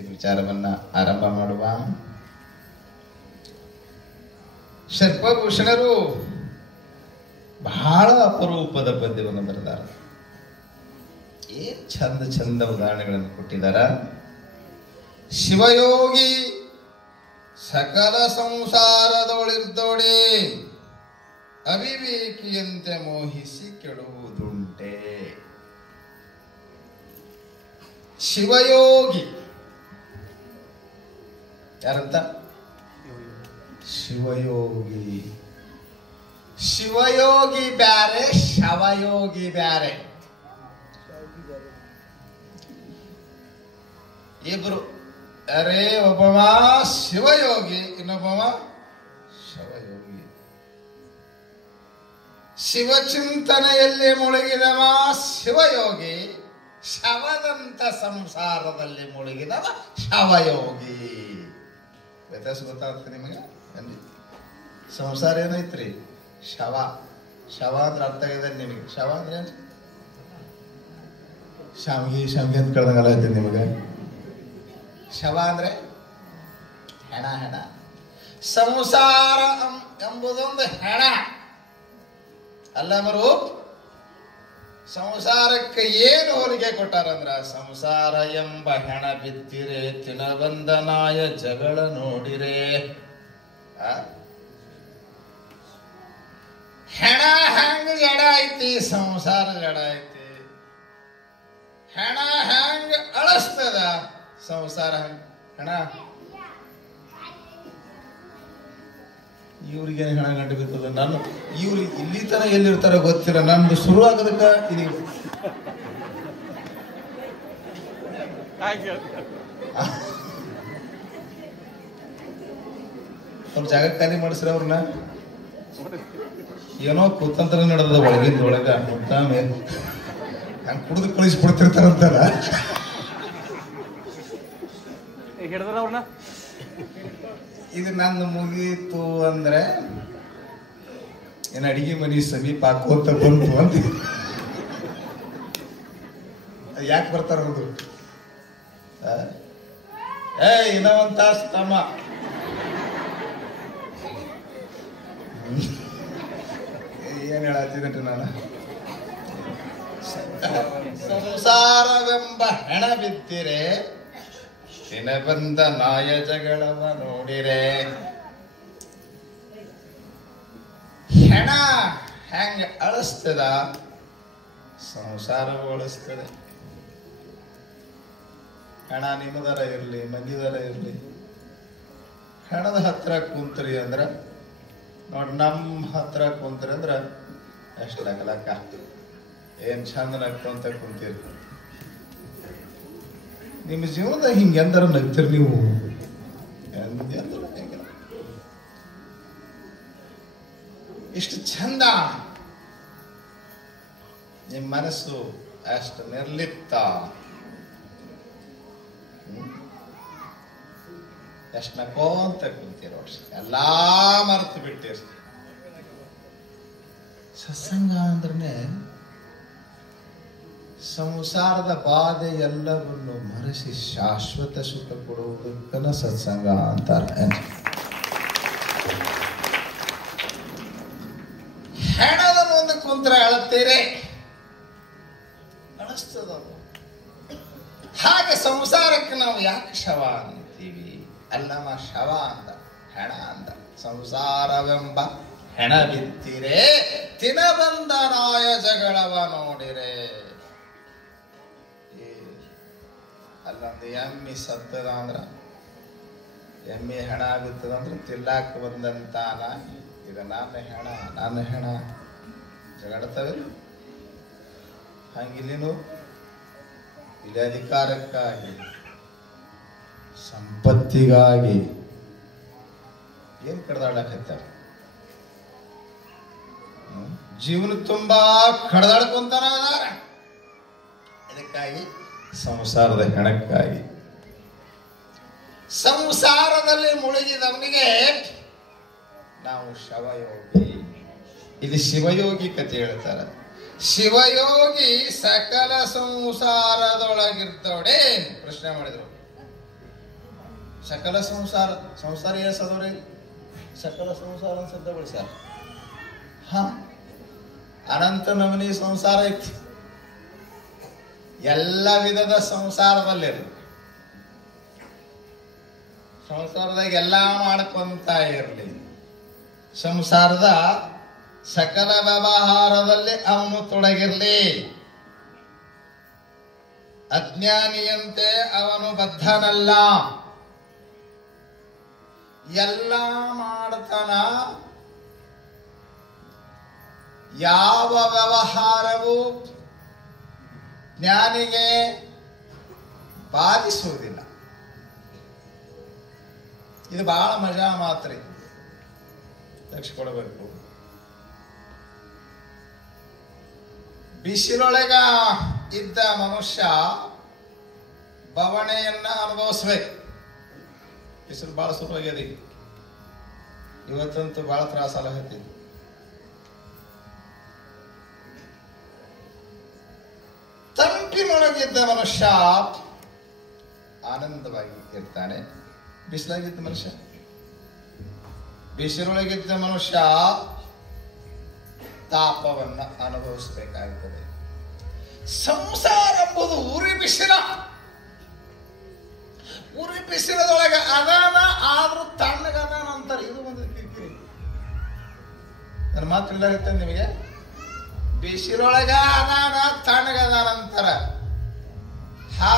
ಇವತ್ತಿನ ವಿಚಾರವನ್ನ ಆರಂಭ ಮಾಡುವ. ಸರ್ಪಭೂಷಣರು ಬಹಳ ಅಪರೂಪದ ಪದ್ಯವನ್ನು ಬರೆದಾರ. ಏನ್ ಚಂದ ಚಂದ ಉದಾಹರಣೆಗಳನ್ನು ಕೊಟ್ಟಿದಾರ. ಶಿವಯೋಗಿ ಸಕಲ ಸಂಸಾರದೊಳಿರ್ದೊಡೆ ಅವಿವೇಕಿಯಂತೆ ಮೋಹಿಸಿ ಕೆಡುವುದುಂಟೆ. ಶಿವಯೋಗಿ ಯಾರಂತ? ಶಿವಯೋಗಿ. ಶಿವಯೋಗಿ ಬ್ಯಾರೆ, ಶವಯೋಗಿ ಬ್ಯಾರೆ. ಇಬ್ರು. ಅರೇ ಒಬ್ಬವ ಶಿವಯೋಗಿ, ಇನ್ನೊಬ್ಬವ ಶವಯೋಗಿ. ಶಿವಚಿಂತನೆಯಲ್ಲಿ ಮುಳುಗಿದವ ಶಿವಯೋಗಿ, ಶವದಂತ ಸಂಸಾರದಲ್ಲಿ ಮುಳುಗಿದವ ಶವಯೋಗಿ. ವ್ಯತ್ಯಾಸ ಗೊತ್ತಾಗುತ್ತೆ ನಿಮಗೆ? ಸಂಸಾರ ಏನೈತ್ರಿ? ಶವ. ಶವ ಅಂದ್ರೆ ಅರ್ಥ ಇದೆ ನಿಮಗೆ? ಶವ ಅಂದ್ರೆ ಶಾವಿಗೆ ಶಾವಿಗೆ ಅಂತ ಕಳ್ದಂಗಲ್ಲ ಐತಿ ನಿಮಗೆ. ಶವ ಅಂದ್ರೆ ಹೆಣ. ಹೆಣ. ಸಂಸಾರ ಎಂಬುದೊಂದು ಹೆಣ ಅಲ್ಲ ಮರು. ಸಂಸಾರಕ್ಕೆ ಏನು ಹೋಲಿಕೆ ಕೊಟ್ಟಾರಂದ್ರ, ಸಂಸಾರ ಎಂಬ ಹೆಣ ಬಿದ್ದಿರೆ ತಿನಬಂಧನಾಯ ಜಗಳ ನೋಡಿರೆ. ಹೆಣ ಹ್ಯಾಂಗ ಜಡ ಐತಿ, ಸಂಸಾರ ಜಡ ಐತಿ. ಹೆಣ ಹ್ಯಾಂಗ ಅಳಸ್ತದ, ಸಂಸಾರ ಹೆಣ. ಇವ್ರಿಗೆ ಹೆಣ ಗಂಟೆ ಬಿತ್ತದ. ನಾನು ಇವ್ರು ಇಲ್ಲಿ ತರ ಎಲ್ಲಿರ್ತಾರ ಗೊತ್ತಿರ. ನಂದು ಶುರು ಆಗೋದಕ್ಕ ಇದು ಸ್ವಲ್ಪ ಜಾಗ ಖಾಲಿ ಮಾಡಿಸ್ರಿ ಅವ್ರನ್ನ. ಏನೋ ಕುತಂತ್ರ ನಡೆದ ಒಳಗಿಂದ ಒಳಗ ಹಂಗ ಕುಡಿದು ಕಳಿಸ್ಬಿಡ್ತಿರ್ತಾರಂತಾರ. ಇದು ನಂದು ಮುಗೀತು ಅಂದ್ರೆ ಏನ್ ಅಡಿಗೆ ಮನಿ ಸಮೀಪ ಹಾಕೋತ ಬಂತು ಅಂತ. ಯಾಕೆ ಬರ್ತಾರ ಅದು? ಇನ್ನೂ ಒಂದ್ ತಾಸು ತಮ್ಮ. ಏನ್ ಹೇಳತ್ತಿದ್ರಿ ನಾನು? ಸಂಸಾರವೆಂಬ ಹೆಣ ಬಿದ್ದಿರೆ ದಿನ ಬಂದ ನಾಯ ಜಗಳವ ನೋಡಿರೆ. ಹೆಣ ಹೆಂಗ ಅಳಿಸ್ತದ, ಸಂಸಾರವು ಅಳಿಸ್ತದೆ. ಹೆಣ ನಿಮ್ಮದರ ಇರ್ಲಿ, ಮಂದಿದರ ಇರ್ಲಿ, ಹೆಣದ ಹತ್ರ ಕುಂತ್ರಿ ಅಂದ್ರ ನೋಡ್, ನಮ್ಮ ಹತ್ರ ಕುಂತ್ರಿ ಅಂದ್ರ ಎಷ್ಟು ಲಗಲಕ್ಕ ಏನ್ ಚಂದ ನಗ್ಕೊಂತ ಕುಂತೀರಿ. ನಿಮ್ಮ ಜೀವನದಾಗ ಹಿಂಗೆಂದಾರ ನಗ್ತೀರಿ ನೀವು? ಇಷ್ಟು ಚಂದ ನಿಮ್ಮ ಮನಸ್ಸು, ಅಷ್ಟು ನಿರ್ಲಿಪ್ತ, ಎಷ್ಟು ನಕ್ಕೋಂತ ಕುಂತೀರ. ಎಲ್ಲಾ ಮರೆತು ಬಿಟ್ಟಿರಿ. ಸತ್ಸಂಗ ಅಂದ್ರೆ ಸಂಸಾರದ ಬಾಧೆ ಎಲ್ಲವನ್ನು ಮರೆಸಿ ಶಾಶ್ವತ ಸುಖ ಕೊಡುವುದಕ್ಕನ ಸತ್ಸಂಗ ಅಂತಾರೆ. ಹೆಣದ ಮುಂದೆ ಕುಂತ್ರ ಅಳತ್ತೀರಿ, ಅಳಿಸ್ತದ. ಹಾಗೆ ಸಂಸಾರಕ್ಕೆ ನಾವು ಯಾಕೆ ಶವ ಅಂತೀವಿ? ಅಲ್ಲಮ್ಮ, ಶವ ಅಂದ, ಹೆಣ ಅಂದ. ಸಂಸಾರವೆಂಬ ಹೆಣ ಬಿತ್ತಿರೆ ತಿನ ಬಂದ ನಾಯ ಜಗಳವ ನೋಡಿರೆ. ಅಲ್ಲೊಂದು ಎಮ್ಮಿ ಸತ್ತದ ಅಂದ್ರ, ಎಮ್ಮಿ ಹೆಣ ಆಗುತ್ತದಂದ್ರ ತಿಲ್ಲಾಕ ಬಂದಂತಾನ ಈಗ ನಾನು ಹೆಣ, ನಾನು ಹೆಣ ಜಗಳತ್ತವೆ. ಹಂಗಿಲ್ಲಿನು ಇಲ್ಲಿ ಅಧಿಕಾರಕ್ಕಾಗಿ, ಸಂಪತ್ತಿಗಾಗಿ ಏನ್ ಕಡ್ದಾಡಕತ್ತಾರ. ಜೀವನ ತುಂಬಾ ಕಡ್ದಾಡ್ಕೊಂತಾನ ಅದಾರ. ಇದಕ್ಕಾಗಿ ಸಂಸಾರದ ಹೆಣಕ್ಕಾಗಿ. ಸಂಸಾರದಲ್ಲಿ ಮುಳುಗಿದವನಿಗೆ ನಾವು ಶವಯೋಗಿ. ಇದು ಶಿವಯೋಗಿ ಕಥೆ ಹೇಳ್ತಾರ. ಶಿವಯೋಗಿ ಸಕಲ ಸಂಸಾರದೊಳಗಿರ್ತೋಡೆ. ಪ್ರಶ್ನೆ ಮಾಡಿದ್ರು, ಸಕಲ ಸಂಸಾರ ಸಂಸಾರ ಏಸದವ್ರಿ ಸಕಲ ಸಂಸಾರ ಶಬ್ದ ಬಳಸ್ಯಾರ. ಹ ಅನಂತ ನಮನಿ ಸಂಸಾರ ಐತಿ. ಎಲ್ಲ ವಿಧದ ಸಂಸಾರದಲ್ಲಿ ಸಂಸಾರದಾಗ ಎಲ್ಲ ಮಾಡ್ಕೊಂತ ಇರಲಿ. ಸಂಸಾರದ ಸಕಲ ವ್ಯವಹಾರದಲ್ಲಿ ಅವನು ತೊಡಗಿರ್ಲಿ. ಅಜ್ಞಾನಿಯಂತೆ ಅವನು ಬದ್ಧನಲ್ಲ. ಎಲ್ಲ ಮಾಡ್ತಾನ. ಯಾವ ವ್ಯವಹಾರವು ಜ್ಞಾನಿಗೆ ಬಾಧಿಸುವುದಿಲ್ಲ. ಇದು ಬಹಳ ಮಜಾ ಮಾತ್ರಿ, ಲಕ್ಷ ಕೊಡಬೇಕು. ಬಿಸಿಲೊಳಗ ಇದ್ದ ಮನುಷ್ಯ ಬವಣೆಯನ್ನ ಅನುಭವಿಸ್ಬೇಕು. ಬಿಸಿಲು ಬಹಳ ಸುಲಭವಾಗ್ಯದ. ಇವತ್ತಂತೂ ಬಹಳ ತ್ರಾಸ ಆಗತ್ತಿದೆ. ತಂಪಿನೊಳಗಿದ್ದ ಮನುಷ್ಯ ಆನಂದವಾಗಿ ಇರ್ತಾನೆ. ಬಿಸಿಲಾಗಿದ್ದ ಮನುಷ್ಯ, ಬಿಸಿಲೊಳಗಿದ್ದ ಮನುಷ್ಯ ತಾಪವನ್ನ ಅನುಭವಿಸಬೇಕಾಗುತ್ತದೆ. ಸಂಸಾರ ಎಂಬುದು ಉರಿ ಬಿಸಿಲ. ಉರಿ ಬಿಸಿಲದೊಳಗೆ ಅದಾನ, ಆದ್ರೂ ತಣ್ಣಗದಾನ ಅಂತಾರೆ. ಇದು ಒಂದು ಕಿರಿಕಿರಿ. ನನ್ನ ಮಾತು ಇಲ್ಲಾಗುತ್ತೆ ನಿಮಗೆ. ಬಿಸಿಲೊಳಗ ಅದಾನ, ತಣ್ಣಗದಾನ ಅಂತಾರ. ಹಾ,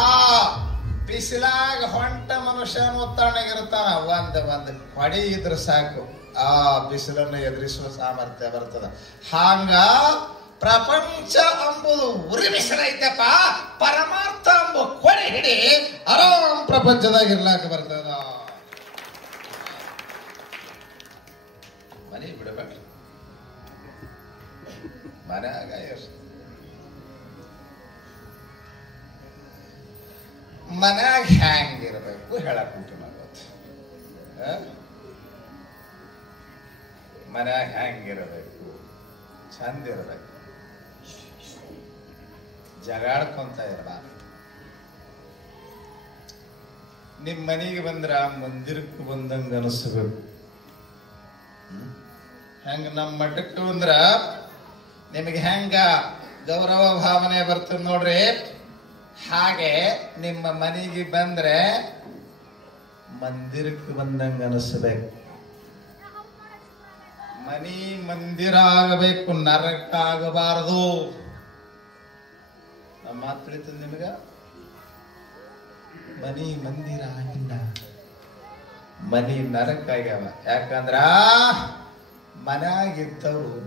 ಬಿಸಿಲಾಗ ಹೊಂಟ ಮನುಷ್ಯನು ತಣ್ಣಗಿರ್ತಾನ. ಒಂದ್ ಹೊಡಿ ಇದ್ರೆ ಸಾಕು, ಆ ಬಿಸಿಲನ್ನು ಎದುರಿಸುವ ಸಾಮರ್ಥ್ಯ ಬರ್ತದ. ಹಾಂಗ ಪ್ರಪಂಚ ಎಂಬುದು ಉರಿ ಬಿಸಿಲೈತಪ್ಪ, ಪರಮಾರ್ಥ ಎಂಬ ಕೊಡಿ ಹಿಡಿ ಆರಾಮ್ ಪ್ರಪಂಚದಾಗ ಇರ್ಲಾಕ ಬರ್ತದ. ಮನೆ ಬಿಡಬೇಡ್ರಿ, ಮನ್ಯಾಗ ಮನ್ಯಾಗ ಹ್ಯಾಂಗಿರ್ಬೇಕು ಹೇಳಕ್ ಊಟ ಮಾಡೋದು. ಮನ್ಯಾಗ ಹ್ಯಾಂಗಿರಬೇಕು, ಚಂದ ಇರಬೇಕು, ಜಗಾಡ್ಕೊಂತ ಇರಬಾರ್ದು. ನಿಮ್ ಮನೆಗೆ ಬಂದ್ರ ಮಂದಿರಕ್ಕೆ ಬಂದಂಗ ಅನಿಸ್ಬೇಕು. ಹೆಂಗ ನಮ್ಮ ಮಠಕ್ಕೆ ಬಂದ್ರ ನಿಮಗೆ ಹೆಂಗ ಗೌರವ ಭಾವನೆ ಬರ್ತದ ನೋಡ್ರಿ, ಹಾಗೆ ನಿಮ್ಮ ಮನೆಗೆ ಬಂದ್ರೆ ಮಂದಿರಕ್ಕೆ ಬಂದಂಗ ಅನಿಸ್ಬೇಕು. ಮನಿ ಮಂದಿರ ಆಗಬೇಕು, ನರಕ ಆಗಬಾರದು. ನಮ್ಮ ಮಾತು ತಿಳಿತದ ನಿಮಗ? ಮನಿ ಮಂದಿರ ಆಗಿಲ್ಲ, ಮನಿ ನರಕ ಆಗ್ಯಾವ. ಯಾಕಂದ್ರ ಮನ್ಯಾಗಿದ್ದವರು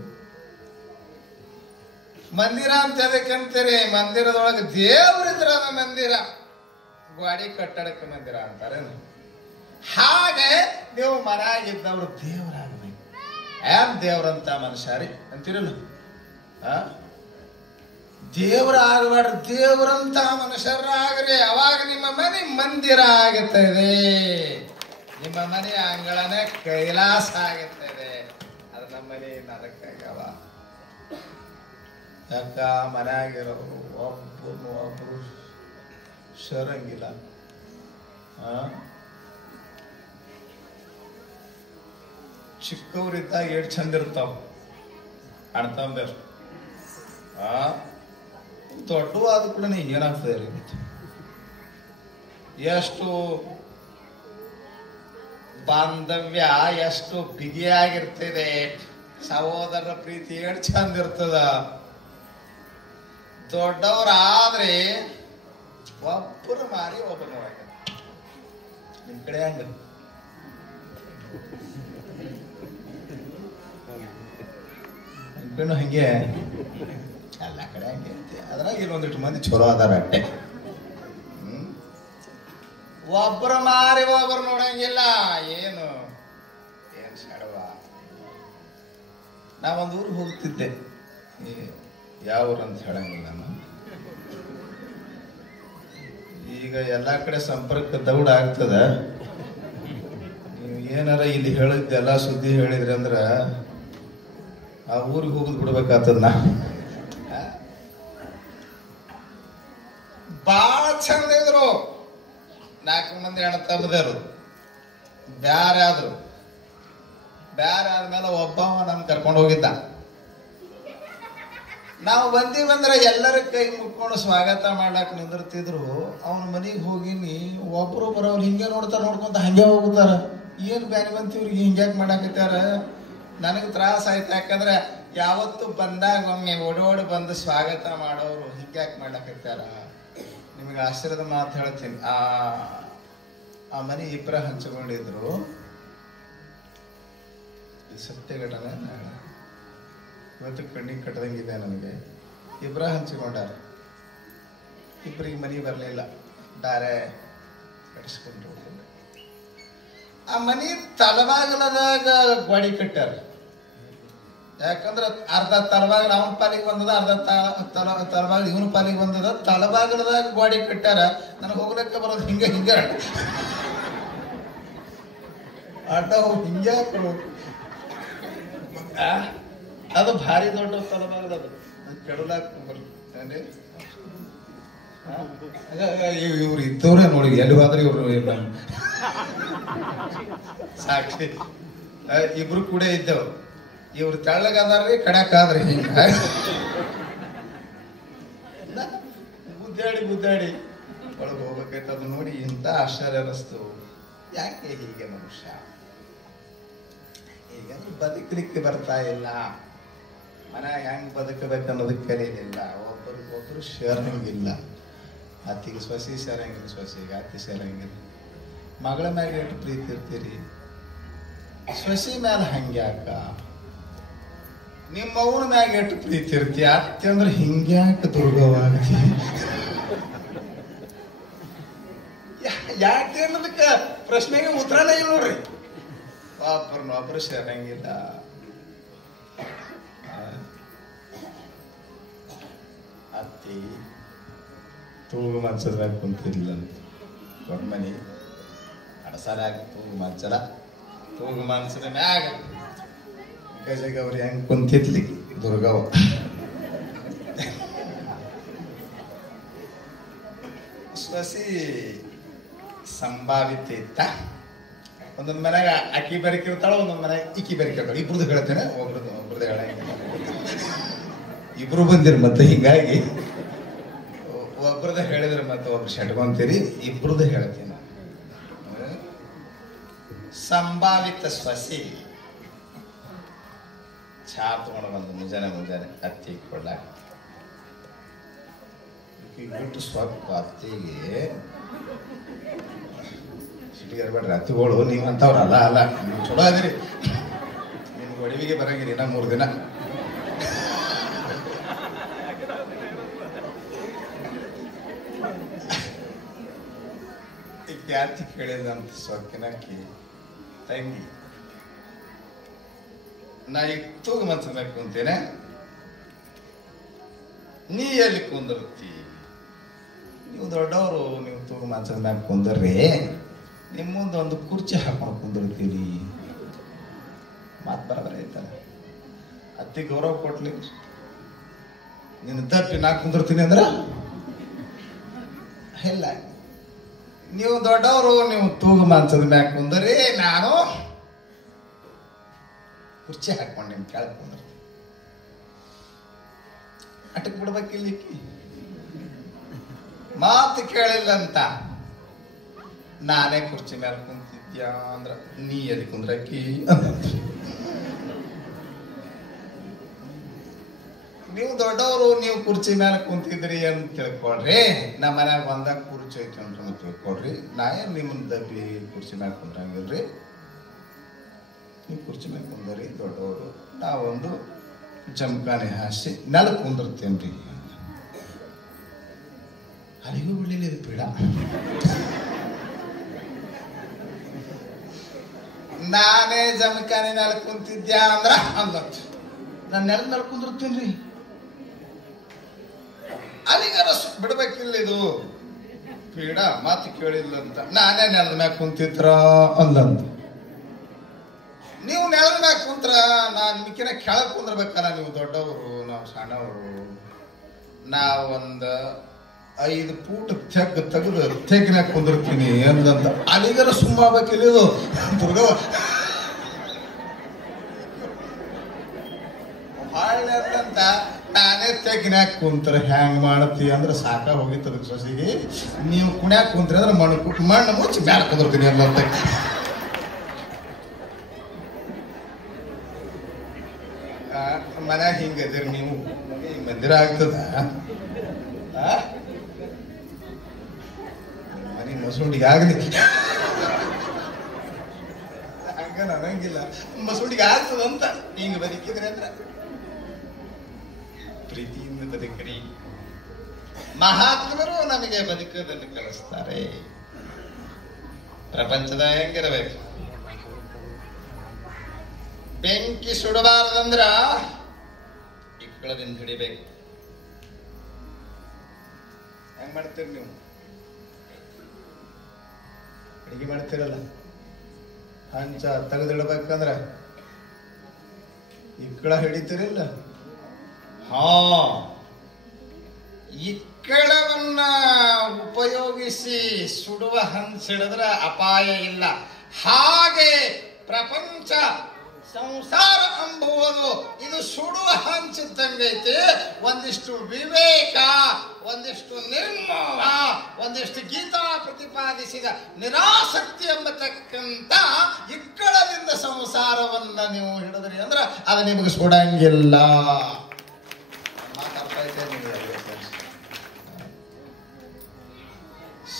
ಮಂದಿರ ಅಂತ ಅದಕ್ಕಂತೀರಿ. ಮಂದಿರದೊಳಗೆ ದೇವ್ರಿದ್ರ ಮಂದಿರ, ಗಾಡಿ ಕಟ್ಟಡಕ್ಕೆ ಮಂದಿರ ಅಂತಾರೆ. ಹಾಗೆ ನೀವು ಮನ್ಯಾಗಿದ್ದವರು ದೇವರಾಗಬೇಕು. ಯಾರು ದೇವ್ರಂತ ಮನುಷ್ಯರಿ ಅಂತಿರಲ್ಲ, ದೇವರಾಗಬಾರ್ದು, ದೇವರಂತ ಮನುಷ್ಯರಾಗ್ರಿ. ಅವಾಗ ನಿಮ್ಮ ಮನೆ ಮಂದಿರ ಆಗುತ್ತದೆ, ನಿಮ್ಮ ಮನೆ ಅಂಗಳನೇ ಕೈಲಾಸ ಆಗುತ್ತದೆ. ಅದು ನಮ್ಮ ಮನೆ ನರಕಾಗವ. ಯಾಕ ಮನ್ಯಾಗಿರೋರು ಒಬ್ರು ಸರಂಗಿಲ್ಲ. ಚಿಕ್ಕವರಿದ್ದಾಗ ಎಷ್ಟು ಚಂದ ಇರ್ತಾವ ಅಣ್ತಂಬರ್. ದೊಡ್ಡವಾದ ಕೂಡ ಏನಾಗ್ತದೆ ರೀ, ಎಷ್ಟು ಬಾಂಧವ್ಯ ಎಷ್ಟು ಬಿಗಿಯಾಗಿರ್ತದೆ. ಸಹೋದರರ ಪ್ರೀತಿ ಎಷ್ಟು ಚಂದ ಇರ್ತದ. ದೊಡ್ಡವರಾದ್ರೆ ಒಬ್ಬರು ಮಾರಿ ಒಬ್ಬರು ನೋಡಕ. ನಿಮ್ ಕಡೆ ಹಂಗ ನಿಮ್ ಹಂಗೆ ಎಲ್ಲ ಕಡೆ ಹಂಗೆ ಇರುತ್ತೆ. ಅದ್ರಾಗ ಇಲ್ಲೊಂದಿಟ್ಟು ಮಂದಿ ಚಲೋ ಅದಾರ ಅಟ್ಟೆ. ಒಬ್ಬರು ಮಾರಿ ಒಬ್ಬರು ನೋಡಂಗಿಲ್ಲ. ಏನು ಸಡವ. ನಾವೊಂದು ಊರಿಗೆ ಹೋಗ್ತಿದ್ದೆ, ಯಾವ ಊರು ಅಂತ ಹೇಳಂಗಿಲ್ಲ ನಾನು. ಈಗ ಎಲ್ಲಾ ಕಡೆ ಸಂಪರ್ಕ ದೌಡ್ ಆಗ್ತದ. ನೀವು ಏನಾರ ಇಲ್ಲಿ ಹೇಳಿದ್ದೆಲ್ಲ ಸುದ್ದಿ ಹೇಳಿದ್ರಿ ಅಂದ್ರ ಆ ಊರಿಗೆ ಹೋಗುದ್ ಬಿಡ್ಬೇಕಾಗ್ತದ. ನಾ ಬಾಳ ಚಂದ ಇದ್ರು, 4 ಮಂದಿ ಅಣ್ಣ ತಮ್ಮದರು. ಬ್ಯಾರೆ ಆದ್ರು. ಬ್ಯಾರೆ ಆದ್ಮೇಲೆ ಒಬ್ಬವ ನನ್ ಕರ್ಕೊಂಡು ಹೋಗಿದ್ದ. ನಾವು ಬಂದೀವಂದ್ರೆ ಎಲ್ಲರ ಕೈ ಮುಕ್ಕೊಂಡು ಸ್ವಾಗತ ಮಾಡಕ್ ನಿಂದಿರ್ತಿದ್ರು. ಅವನ ಮನೆಗೆ ಹೋಗಿನಿ, ಒಬ್ರು ಬರೋರು ಹಿಂಗೆ ನೋಡ್ಕೊಂತ ಹಂಗೆ ಹೋಗುತ್ತಾರ. ಏನ್ ಬ್ಯಾನಿ ಬಂತೀವ್ರಿಗೆ ಹಿಂಗ್ಯಾಕ್ ಮಾಡಾಕತ್ತಾರ? ನನಗೆ ತ್ರಾಸ ಆಯ್ತು. ಯಾಕಂದ್ರೆ ಯಾವತ್ತು ಬಂದಾಗ ಒಮ್ಮೆ ಓಡೋಡಿ ಬಂದು ಸ್ವಾಗತ ಮಾಡೋರು ಹಿಂಗ್ಯಾಕ್ ಮಾಡಾಕತ್ತಾರ? ನಿಮಗೆ ಆಶ್ಚರ್ಯದ ಮಾತು ಹೇಳ್ತೀನಿ. ಆ ಮನೆ ಇಬ್ಬರ ಹಂಚಿಕೊಂಡಿದ್ರು. ಸತ್ಯ ಘಟನೆ, ಇವತ್ತು ಕಣ್ಣಿಗೆ ಕಟ್ಟದಂಗಿದೆ ನನಗೆ. ಇಬ್ಬರ ಹಂಚಿಕೊಂಡಾರ. ಇಬ್ಬರಿಗೆ ಮನೆ ಬರಲಿಲ್ಲ, ದಾರೆ ಕಡಿಸ್ಕೊಂಡ್ರು. ಆ ಮನೆ ತಲಬಾಗಲದಾಗ ಗೋಡಿ ಕಟ್ಟಾರ. ಯಾಕಂದ್ರೆ ಅರ್ಧ ತಲಬಾಗಲ ಅವನ ಪಾಲಿಗೆ ಬಂದದ, ಅರ್ಧ ತಲಬಾಗಲ ಇವನ ಪಾಲಿಗೆ ಬಂದದ. ತಲಬಾಗಲದಾಗ ಗೋಡಿ ಕಟ್ಟಾರ. ನನಗೆ ಹೋಗ್ಲಿಕ್ಕೆ ಬರೋದು ಹಿಂಗೆ ಆಟ ಹಿಂಗೆ ಅದು ಭಾರಿ ದೊಡ್ಡ ತಲಬಾಗಲ. ಅದು ಕೆಡಲಾಕ ಬರ್ತೇನೆ. ಇವ್ರು ಇದ್ದವ್ರೆ ನೋಡಿ, ಎಲ್ಲಿ ಹೋದ್ರೆ ಇವ್ರು ಇಲ್ಲ ಸಾಕ್ಷಿ. ಇಬ್ರು ಕೂಡ ಇದ್ದೇವ್. ಇವ್ರು ತೆಳ್ಳಗದಾರ್ರಿ, ಕಡಕಾದ್ರಿ. ಹಿಂಗ ಗುದ್ದಾಡಿ ಒಳಗೆ ಹೋಗ್ಬೇಕೈತ. ಅದು ನೋಡಿ ಇಂತ ಆಶ್ಚರ್ಯ ಅನಿಸ್ತು. ಯಾಕೆ ಹೀಗೆ ಮನುಷ್ಯ ಹೀಗಂದ್ರೆ ಬದುಕಲಿಕ್ಕೆ ಬರ್ತಾ ಇಲ್ಲ. ಮನ ಹೆಂಗ್ ಬದುಕಬೇಕನ್ನೋದಕ್ಕೆ ಕಲಿಯಲಿಲ್ಲ. ಒಬ್ಬರಿಗೊಬ್ರು ಶೇರಂಗಿಲ್ಲ. ಅತ್ತಿಗೆ ಸೊಸಿ ಸೇರಂಗಿಲ್ಲ, ಸೊಸಿಗೆ ಅತ್ತಿ ಸೇರಂಗಿಲ್ಲ. ಮಗಳ ಮ್ಯಾಗ ಎಷ್ಟು ಪ್ರೀತಿ ಇರ್ತೀರಿ, ಸೊಸಿ ಮ್ಯಾಲ ಹಂಗ್ಯಾಕ? ನಿಮ್ಮ ಅವನ ಮ್ಯಾಗ ಎಷ್ಟು ಪ್ರೀತಿ ಇರ್ತಿ, ಅತ್ತಿ ಅಂದ್ರೆ ಹಿಂಗ್ಯಾಕ ದುರ್ಗವಾಗತಿ? ಯಾಕೆ ಅನ್ನೋದಕ್ಕ ಪ್ರಶ್ನೆಗೆ ಉತ್ತರನೇ ಇಲ್ಲ ನೋಡ್ರಿ. ಒಬ್ಬರು ಸೇರಂಗಿಲ್ಲ. ಅತ್ತಿ ತೂಗು ಮಂಚದ ಮ್ಯಾಗ ಕುಂತಿರ್ಲಿಲ್ಲ. ದೊಡ್ಡ ಮನಿ ಅಡಸಲಾಗ ತೂಗು ಮಂಚದ ಮ್ಯಾಗ ಗಜಗೌರಿ ಹೆಂಗ್ ಕುಂತಿದ್ಲಿ ದುರ್ಗವ್ವ. ಸೊಸಿ ಸಂಭಾವಿತ ಇತ್ತ. ಒಂದೊಂದ್ ಮನ್ಯಾಗ ಅಕ್ಕಿ ಬೆರಕಿರ್ತಾಳ, ಒಂದೊಂದ್ ಮನ್ಯಾಗ ಇಕ್ಕಿ ಬೆರಕಿರ್ತಾಳ. ಇಬ್ರದ್ದು ಹೇಳ್ತೇನೆ, ಒಬ್ರದ್ದು ಹೇಳಂಗಿಲ್ಲ. ಇಬ್ರು ಬಂದಿರಿ ಮತ್ತೆ, ಹಿಂಗಾಗಿ ಒಬ್ರದ ಹೇಳಿದ್ರೆ ಮತ್ತೆ ಒಬ್ರು ಶಟ್ಕೊಂತೀರಿ. ಇಬ್ರದ್ದು ಹೇಳ್ತೀನಿ. ಸಂಭಾವಿತ ಸೊಸಿ ಚಾ ತಗೊಂಡು ಬಂದು ಮುಂಜಾನೆ ಅತ್ತಿ ಕೊಡ್ಲಾಕ. ಬಿಟ್ಟು ಸ್ವಲ್ಪ ಅತ್ತಿಗೆ ಸಿಟಿಗೆ ಇರ್ಬೇಡ್ರಿ ಅತ್ತಿಗಳು, ನೀವಂತವ್ರಲ್ಲ. ಅಲ್ಲ ನೀವು ಚಲೋ ಅದಿರಿ, ನಿಮ್ಗೆ ಒಡವಿಗೆ ಬರಂಗಿರಿ ಇನ್ನ 3 ದಿನ. ಅತ್ತಿ ಕೇಳಿದಂತ ಸೊಕ್ಕಿನಕ್ಕಿ, ತಂಗಿ ನಾ ಈಗ ತೂಗು ಮಂಚದ ಮ್ಯಾಗ ಕುಂತೇನೆ, ನೀ ಎಲ್ಲಿ ಕುಂದಿರ್ತಿ? ನೀವು ದೊಡ್ಡವರು, ನೀವು ತೂಗು ಮಂಚದ ಮ್ಯಾಗ ಕುಂದರ್ರಿ, ನಿಮ್ಮ ಮುಂದೆ ಒಂದು ಕುರ್ಚಿ ಹಾಕೊಂಡು ಕುಂದಿರ್ತೀರಿ. ಮಾತು ಬರಬರ ಐತಲ್ಲ. ಅತ್ತಿ ಗೌರವ ಕೊಟ್ಲಿ, ನಿನ್ನ ತಪ್ಪಿ ನಾ ಕುಂದಿರ್ತೀನಿ ಅಂದ್ರ ಇಲ್ಲ. ನೀವು ದೊಡ್ಡವರು, ನೀವು ತೂಗು ಮಂಚದ ಮ್ಯಾಗ ಕುಂದರಿ, ನಾನು ಕುರ್ಚಿ ಹಾಕೊಂಡು ನಿಮ್ ಕೆಳಗೆ ಕುಂದಿರ್ತೀನಿ. ಅಟಕ್ ಬಿಡ್ಬೇಕಿಲ್ಲ. ಮಾತು ಕೇಳಿಲ್ಲ ಅಂತ ನಾನೇ ಕುರ್ಚಿ ಮೇಲೆ ಕುಂತಿದ್ಯಾ ಅಂದ್ರ ನೀ ಎಲ್ಲಿ ಕುಂದ್ರಕ್ಕಿ? ನೀವು ದೊಡ್ಡವರು, ನೀವು ಕುರ್ಚಿ ಮೇಲೆ ಕುಂತಿದ್ರಿ ಅಂತ ತಿಳ್ಕೊಳ್ರಿ. ನಮ್ಮ ಮನ್ಯಾಗ ಬಂದಾಗ ಕುರ್ಚಿ ಐತಿ ಅಂತ ತಿಳ್ಕೊಳ್ರಿ. ನಾ ಏನ್ ನಿಮ್ಮನ್ನ ದಬ್ಬಿ ಕುರ್ಚಿ ಮೇಲೆ ಕುಂದ್ರಂಗಿಲ್ರಿ. ನೀವು ಕುರ್ಚಿ ಮೇಲೆ ಕುಂದರಿ ದೊಡ್ಡವರು, ನಾವೊಂದು ಜಮಖಾನೆ ಹಾಸಿ ನೆಲ ಕುಂದಿರ್ತೇನ್ರಿ. ಅಲ್ಲಿಗೂ ಬಿಡ್ಲಿಲ್ಲ ಇದು ಪೀಡ. ನಾನೇ ಜಮಖಾನೆ ನೆಲ ಕುಂತಿದ್ಯಾ ಅಂದ್ರ ಅಂದತ್ ನಾನು ನೆಲದ ಮೇಲೆ ಕುಂದಿರ್ತೀನಿ. ಅಲ್ಲಿಗಾರ ಬಿಡ್ಬೇಕಿಲ್ಲ ಇದು ಪೀಡ. ಮಾತು ಕೇಳಿಲ್ಲ ಅಂತ ನಾನೇ ನೆಲದ ಮ್ಯಾಗ ಕುಂತಿದ್ರ ಅಂದಂತ. ನೀವು ನೆಲದ ಮ್ಯಾಗ ಕುಂತ್ರ ನಾನು ನಿಮ್ಕಿನ ಕೆಳಗೆ ಕುಂದ್ರಬೇಕಲ್ಲ. ನೀವು ದೊಡ್ಡವರು, ನಾವು ಸಣ್ಣವರು. ನಾವೊಂದು 5 ಫೂಟ್ ತೆಗೆದು ತೆಗಿನಾಗ ಕುಂದಿರ್ತೀನಿ ಅಂದಂತ ಅಲ್ಲಿಗರ ಸುಮ್ಮಾಗಬೇಕಿಲ್ಲ ದುರ್ಗವ ಹಾಳೆ ಅಂದಂತ ನಾನೇ ತೆಗಿನಾಗ ಕುಂತರ ಹ್ಯಾಂಗ್ ಮಾಡತ್ತಿ ಅಂದ್ರೆ ಸಾಕ ಹೋಗಿತ್ತದ ಸೊಸಿಗೆ ನೀವು ಕುಣ್ಯಾಕ ಕುಂತ್ರಿ ಅಂದ್ರೆ ಮಣ್ಣು ಮುಚ್ಚಿ ಮ್ಯಾಲ ಕುಂದಿರ್ತೀನಿ ಅಂದಂತ ಮನ್ಯಾಗ ಹಿಂಗದಿರಿ ನೀವು ಮಂದಿರ ಆಗ್ತದ ಮನೆ ಮಸೂಡಿಗೆ ಆಗಲಿ ಹಂಗ ನನಂಗಿಲ್ಲ ಮಸೂಡಿಗೆ ಆಗ್ತದಂತ ಹಿಂಗ ಬದುಕಿದ್ರೆ ಅಂದ್ರ ಪ್ರೀತಿಯಿಂದ ಬದುಕರಿ. ಮಹಾತ್ಮರು ನಮಗೆ ಬದುಕೋದನ್ನು ಕಲಿಸ್ತಾರೆ. ಪ್ರಪಂಚದ ಹೆಂಗಿರಬೇಕು, ಬೆಂಕಿ ಸುಡಬಾರದಂದ್ರ ಇಕ್ಕಳದಿಂದ ಹಿಡಿಬೇಕು. ಹೆಂಗ್ ಮಾಡ್ತೀರಿ ನೀವು? ಅಡಿಗೆ ಮಾಡ್ತೀರಲ್ಲ, ಹಂಚ ತೆಗೆದಿಡ್ಬೇಕಂದ್ರ ಇಕ್ಕಳ ಹಿಡಿತೀರಿಲ್ಲ? ಇಕ್ಕಳವನ್ನ ಉಪಯೋಗಿಸಿ ಸುಡುವ ಹಂಚಿಡಿದ್ರ ಅಪಾಯ ಇಲ್ಲ. ಹಾಗೆ ಪ್ರಪಂಚ ಸಂಸಾರ ಅಂಬುವುದು ಇದು ಸುಡುವ ಹಂಚಿದ್ದಂಗೈತೆ. ಒಂದಿಷ್ಟು ವಿವೇಕ, ಒಂದಿಷ್ಟು ನಿರ್ಮೋಹ, ಒಂದಿಷ್ಟು ಗೀತಾ ಪ್ರತಿಪಾದಿಸಿದ ನಿರಾಸಕ್ತಿ ಎಂಬತಕ್ಕಂತ ಇಕ್ಕಳದಿಂದ ಸಂಸಾರವನ್ನ ನೀವು ಹಿಡಿದ್ರಿ ಅಂದ್ರೆ ಅದು ನಿಮಗೆ ಸುಡಂಗಿಲ್ಲ. ಮಾತಾಡ್ತಾ ಇದ್ದೇನೆ.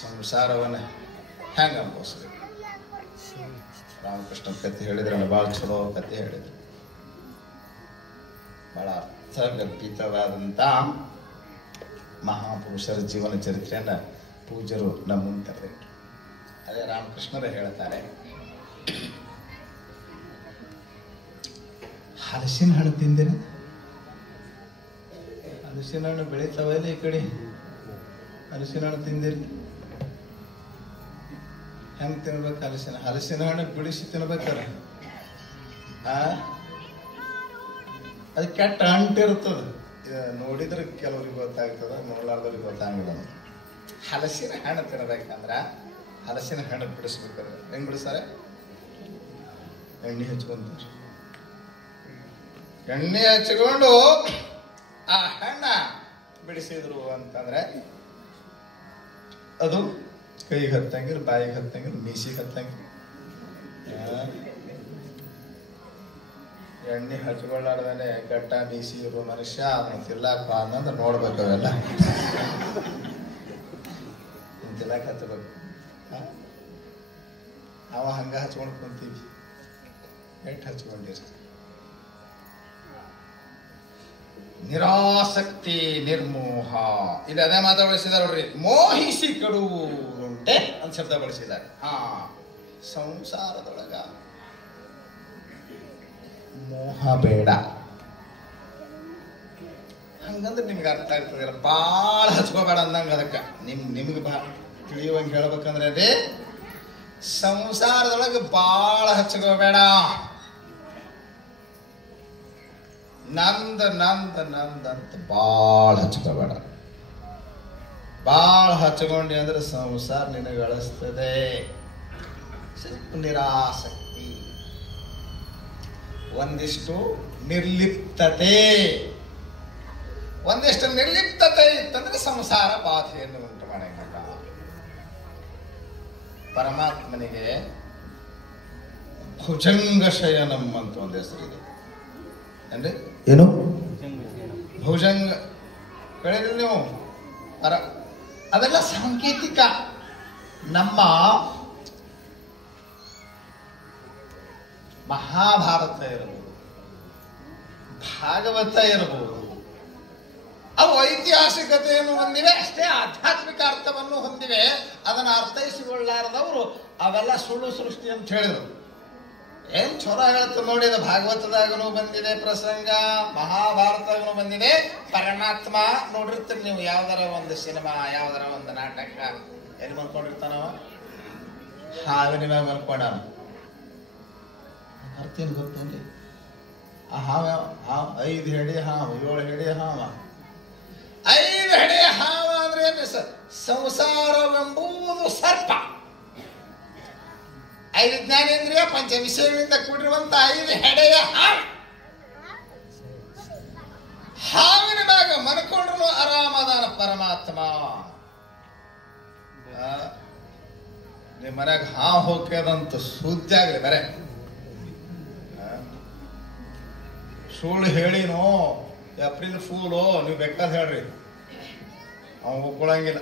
ಸಂಸಾರವನ್ನ ಹೆಂಗ ಅನ್ಭವಿಸ್ರಿ? ರಾಮಕೃಷ್ಣ ಕಥೆ ಹೇಳಿದ್ರೆ ಬಹಳ ಚಲೋ ಕಥೆ ಹೇಳಿದ್ರು. ಬಹಳ ಅರ್ಥಗರ್ಭಿತವಾದಂತ ಮಹಾಪುರುಷರ ಜೀವನ ಚರಿತ್ರೆಯನ್ನ ಪೂಜ್ಯರು ನಮ್ಮ ಮುಂದೆ ತರಬೇಕು. ಅದೇ ರಾಮಕೃಷ್ಣರು ಹೇಳ್ತಾರೆ, ಹಲಸಿನ ಹಣ್ಣು ತಿಂದಿನ? ಹಲಸಿನ ಹಣ್ಣು ಬೆಳೀತಾವಲ್ಲ ಈ ಕಡೆ. ಹಲಸಿನ ಹಣ್ಣು ತಿಂದಿರಿ? ಹೆಂಗ್ ತಿನ್ಬೇಕು? ಹಲಸಿನ ಹಣ್ಣು ಬಿಡಿಸಿ ತಿನ್ಬೇಕಾರ ಅದು ಕೆಟ್ಟ ಅಂಟಿರ್ತದ. ನೋಡಿದ್ರೆ ಕೆಲವ್ರಿಗೆ ಗೊತ್ತಾಗ್ತದ, ನೋಡ್ಲಾರ್ದವ್ರಿಗೆ ಗೊತ್ತಾಗಲ್ಲ. ಹಲಸಿನ ಹಣ್ಣು ತಿನ್ಬೇಕಂದ್ರ ಹಲಸಿನ ಹಣ್ಣು ಬಿಡಿಸ್ಬೇಕಾದ್ರೆ ಹೆಂಗ್ ಬಿಡಿಸ್ತಾರೆ? ಎಣ್ಣೆ ಹಚ್ಕೊಂತಾರೆ. ಎಣ್ಣೆ ಹಚ್ಕೊಂಡು ಆ ಹಣ್ಣ ಬಿಡಿಸಿದ್ರು ಅಂತಂದ್ರೆ ಅದು ಕೈಗೆ ಹತ್ತಂಗಿರ್, ಬಾಯಿಗೆ ಹತ್ತಂಗಿರ್, ಮೀಸಿಗೆ ಹತ್ತಂಗಿರ್. ಎಣ್ಣೆ ಹಚ್ಕೊಳ್ಳಾರ್ದಾನೆ ಗಟ್ಟ ಮೀಸಿ ಇರುವ ಮನುಷ್ಯ ಅದನ್ನ ತಿರ್ಲಾಕ ಅನ್ನಂದ್ರೆ ನೋಡ್ಬೇಕು. ಅವೆಲ್ಲ ತಿರ್ಲಾಕ ಹಚ್ಚಬೇಕು. ಅವ ಹಂಗ ಹಚ್ಕೊಂಡು ಕುಂತೀವಿ. ಎಟ್ಟು ಹಚ್ಕೊಂಡಿರ್ತೀವಿ. ನಿರಾಸಕ್ತಿ ನಿರ್ಮೋಹ, ಇಲ್ಲಿ ಅದೇ ಮಾತಾ ಬಳಸಿದಾರೆ ನೋಡ್ರಿ. ಮೋಹಿಸಿ ಕೆಡುವುದುಂಟೆ ಅಂತ ಶಬ್ದ ಬಳಸಿದ್ದಾರೆ. ಸಂಸಾರದೊಳಗ ಮೋಹ ಬೇಡ. ಹಂಗಂದ್ರೆ ನಿಮ್ಗೆ ಅರ್ಥ ಆಗ್ತದಿಲ್ಲ. ಬಾಳ ಹಚ್ಕೋಬೇಡ ಅಂದಂಗ. ಅದಕ್ಕ ನಿಮ್ಗೆ ತಿಳಿಯುವಂಗೆ ಹೇಳ್ಬೇಕಂದ್ರೆ ಅದೇ ಸಂಸಾರದೊಳಗೆ ಬಾಳ ಹಚ್ಕೋಬೇಡ. ನಂದ ನಂದ ನಂದ ಅಂತ ಬಾಳ ಹಚ್ಕೋಬೇಡ. ಬಾಳ ಹಚ್ಕೊಂಡಿ ಅಂದ್ರೆ ಸಂಸಾರ ನಿನಗೆ ಅಳಿಸ್ತದೆ. ಸ್ವಲ್ಪ ನಿರಾಸಕ್ತಿ, ಒಂದಿಷ್ಟು ನಿರ್ಲಿಪ್ತತೆ. ಒಂದಿಷ್ಟು ನಿರ್ಲಿಪ್ತತೆ ಇತ್ತಂದ್ರೆ ಸಂಸಾರ ಬಾಧೆಯನ್ನು ಉಂಟು ಮಾಡಂಗಿಲ್ಲ. ಪರಮಾತ್ಮನಿಗೆ ಭುಜಂಗ ಶಯನಂ ಅಂತ ಒಂದು ಹೆಸರಿದೆ. ಅಂದ್ರೆ ಏನು? ಭುಜಂಗ ಕೇಳಿದ್ರಿ ನೀವು? ಅದೆಲ್ಲ ಸಾಂಕೇತಿಕ. ನಮ್ಮ ಮಹಾಭಾರತ ಇರಬಹುದು, ಭಾಗವತ ಇರಬಹುದು, ಅವು ಐತಿಹಾಸಿಕತೆಯನ್ನು ಹೊಂದಿವೆ, ಅಷ್ಟೇ ಆಧ್ಯಾತ್ಮಿಕ ಅರ್ಥವನ್ನು ಹೊಂದಿವೆ. ಅದನ್ನು ಅರ್ಥೈಸಿಕೊಳ್ಳಾರದವರು ಅವೆಲ್ಲ ಸುಳ್ಳು ಸೃಷ್ಟಿ ಅಂತ ಹೇಳಿದರು. ಏನ್ ಚೊರ ಹೇಳ್ತ ನೋಡಿ. ಅದು ಭಾಗವತದಾಗನು ಬಂದಿದೆ ಪ್ರಸಂಗ, ಮಹಾಭಾರತದಾಗನು ಬಂದಿದೆ. ಪರಮಾತ್ಮ ನೋಡಿರ್ತೀರಿ ನೀವು, ಯಾವ್ದಾರ ಒಂದು ಸಿನಿಮಾ, ಯಾವ್ದಾರ ಒಂದು ನಾಟಕ, ಎಲ್ಲಿ ಮಲ್ಕೊಂಡಿರ್ತಾನವ? ಹಾವಿನ ಮ್ಯಾಗ ಮಲ್ಕೊಂಡ. ಅರ್ಥ ಏನು ಗೊತ್ತೇನ್ರಿ? ಆ ಹಾವ 5 ಹೆಡೆ ಹಾವು, 7 ಹೆಡೆ ಹಾವ. 5 ಹೆಡೆ ಹಾವ ಅಂದ್ರೆ ಏನ್ರಿ ಸಂಸಾರವೆಂಬುದು ಸರ್ಪ. 5 ಜ್ಞಾನೇಂದ್ರಿಯ ಪಂಚ ವಿಷಯಗಳಿಂದ ಕೂಡಿರುವಂತ 5 ಹೆಡೆಯ ಹಾವಿನ ಮ್ಯಾಗ ಮನ್ಕೊಂಡ್ರು ಆರಾಮದಾನ ಪರಮಾತ್ಮ. ನಿಮ್ಮ ಮನ್ಯಾಗ ಹೋಗ್ಯದಂತ ಸುದ್ದಿ ಆಗ್ಲಿ ಬರೇ ಸುಳ್ಳು ಹೇಳಿನೋ ಏಪ್ರಿಲ್ ಫೂಲು ನೀವು ಬೇಕಾದ ಹೇಳ್ರಿ, ಅವ್ನು ಒಪ್ಕೊಳಂಗಿಲ್ಲ.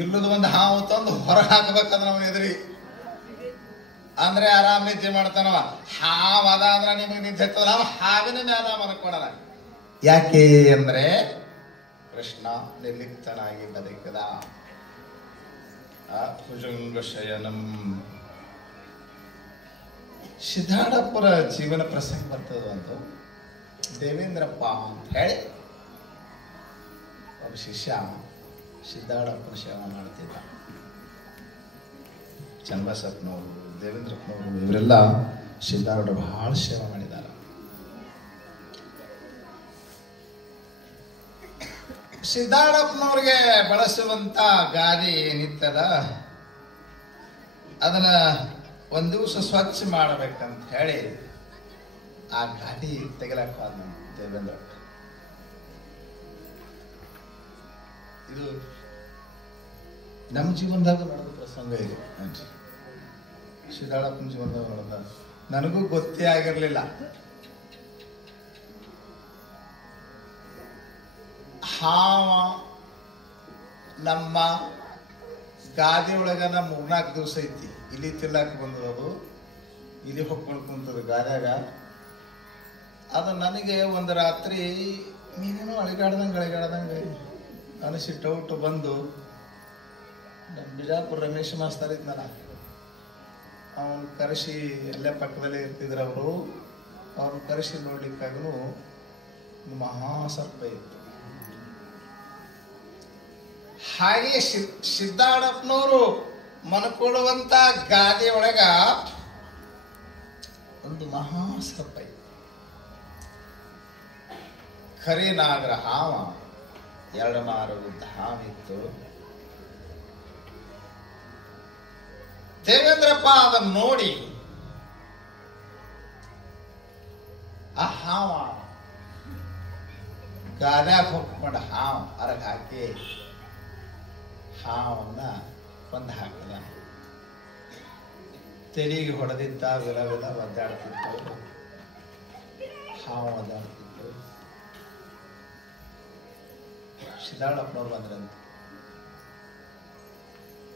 ಇಲ್ಲದ ಒಂದು ಹಾವು ತಂದು ಹೊರ ಹಾಕ್ಬೇಕಂದ್ರೆ ನಾವು ಎದುರಿ ಅಂದ್ರೆ ಆರಾಮ್ ನಿದ್ದೆ ಮಾಡ್ತಾನವ. ಹಾವ್ ಅದ ಅಂದ್ರೆ ನಿಮಗೆ ನಿದ್ದೆ ಹತ್ತದ, ನಾವು ಹಾವಿನ ಮ್ಯಾಲ ಮನ್ಕೊಳಲ್ಲ. ಯಾಕೆ ಅಂದ್ರೆ ಕೃಷ್ಣ ನಿರ್ಲಿಪ್ತನಾಗಿ ಬದುಕದ. ಭುಜಂಗ ಶಯನಂ. ಸಿದ್ಧಾರ್ಥಪ್ಪರ ಜೀವನ ಪ್ರಸಂಗ ಬರ್ತದ ಒಂದು. ದೇವೇಂದ್ರಪ್ಪ ಅಂತ ಹೇಳಿ ಒಬ್ಬ ಶಿಷ್ಯ ಸಿದ್ಧಾರ್ಥಪ್ಪನ ಸೇವೆ ಮಾಡ್ತಿದ್ದ. ಚನ್ನಬಸಪ್ಪನವರು, ದೇವೇಂದ್ರಪ್ಪನವರು ಇವರೆಲ್ಲ ಸಿದ್ಧಾರೂಢರು ಬಹಳ ಸೇವೆ ಮಾಡಿದ್ದಾರೆ. ಸಿದ್ಧಾರೂಢಪ್ಪನವ್ರಿಗೆ ಬಳಸುವಂತ ಗಾದಿ ಏನಿತ್ತದ ಅದನ್ನ ಒಂದ್ ದಿವಸ ಸ್ವಚ್ಛ ಮಾಡಬೇಕಂತ ಹೇಳಿ ಆ ಗಾದಿ ತೆಗೆಲಕ್ಕ ದೇವೇಂದ್ರ. ಇದು ನಮ್ಮ ಜೀವನದಾಗ ನಡೆದ ಪ್ರಸಂಗ. ಇದು ಸಿದ್ಧಾರೂಢಪ್ಪನ ಜೀವನದಾಗ ನಡೆದ. ನನಗೂ ಗೊತ್ತೇ ಆಗಿರ್ಲಿಲ್ಲ. ಹಾವ ನಮ್ಮ ಗಾದಿ ಒಳಗನ 3-4 ದಿವಸ ಐತಿ. ಇಲ್ಲಿ ತಿನ್ನಕ್ ಬಂದದು, ಇಲ್ಲಿ ಹೊಕ್ಕೊಂಡು ಕುಂತದ ಗಾದ್ಯಾಗ. ಅದು ನನಗೆ ಒಂದು ರಾತ್ರಿ ನೀನೇನೋ ಅಳಿಗಾಡ್ದಂಗೆ ಅನಿಸಿಟ್ಟು ಬಂದು ನಮ್ಮ ಬಿಜಾಪುರ ರಮೇಶ್ ಮಾಸ್ತರ್ ಇದ್ನಲ್ಲ, ಅವನು ಕರೆಸಿ ಎಲ್ಲೇ ಪಕ್ಕದಲ್ಲೇ ಇರ್ತಿದ್ರು ಅವರು. ಅವ್ರನ್ನ ಕರೆಸಿ ನೋಡ್ಲಿಕ್ಕಾಗೂ ಮಹಾಸರ್ಪ ಇತ್ತು. ಹಾಗೆ ಸಿದ್ಧಾರೂಢಪ್ಪನವರು ಮನ್ಕೊಳ್ಳುವಂತ ಗಾದೆ ಒಳಗ ಒಂದು ಮಹಾಸರ್ಪ ಇತ್ತು. ಖರೀ ನಾಗರ ಹಾವ 2 ಮಾರುದ್ದ ಹಾವಿತ್ತು. ದೇವೇಂದ್ರಪ್ಪ ಅದನ್ನ ನೋಡಿ ಆ ಹಾವ ಗಾದ್ಯಾಗ ಹೊಕ್ಕೊಂಡ ಹಾವ ಹೊರಗೆ ಹಾಕಿ ಹಾವನ್ನ ಕೊಂದು ಹಾಕದ. ತೆಲಿಗೆ ಹೊಡೆದಿದ್ದ ವಿಲ ಒದ್ದಾಡ್ತಿತ್ತು. ಹಾವು ಒದ್ದಾಡ್ತಿತ್ತು. ಸಿದ್ಧಾರೂಢಪ್ಪನವ್ರು ಬಂದ್ರಂತ.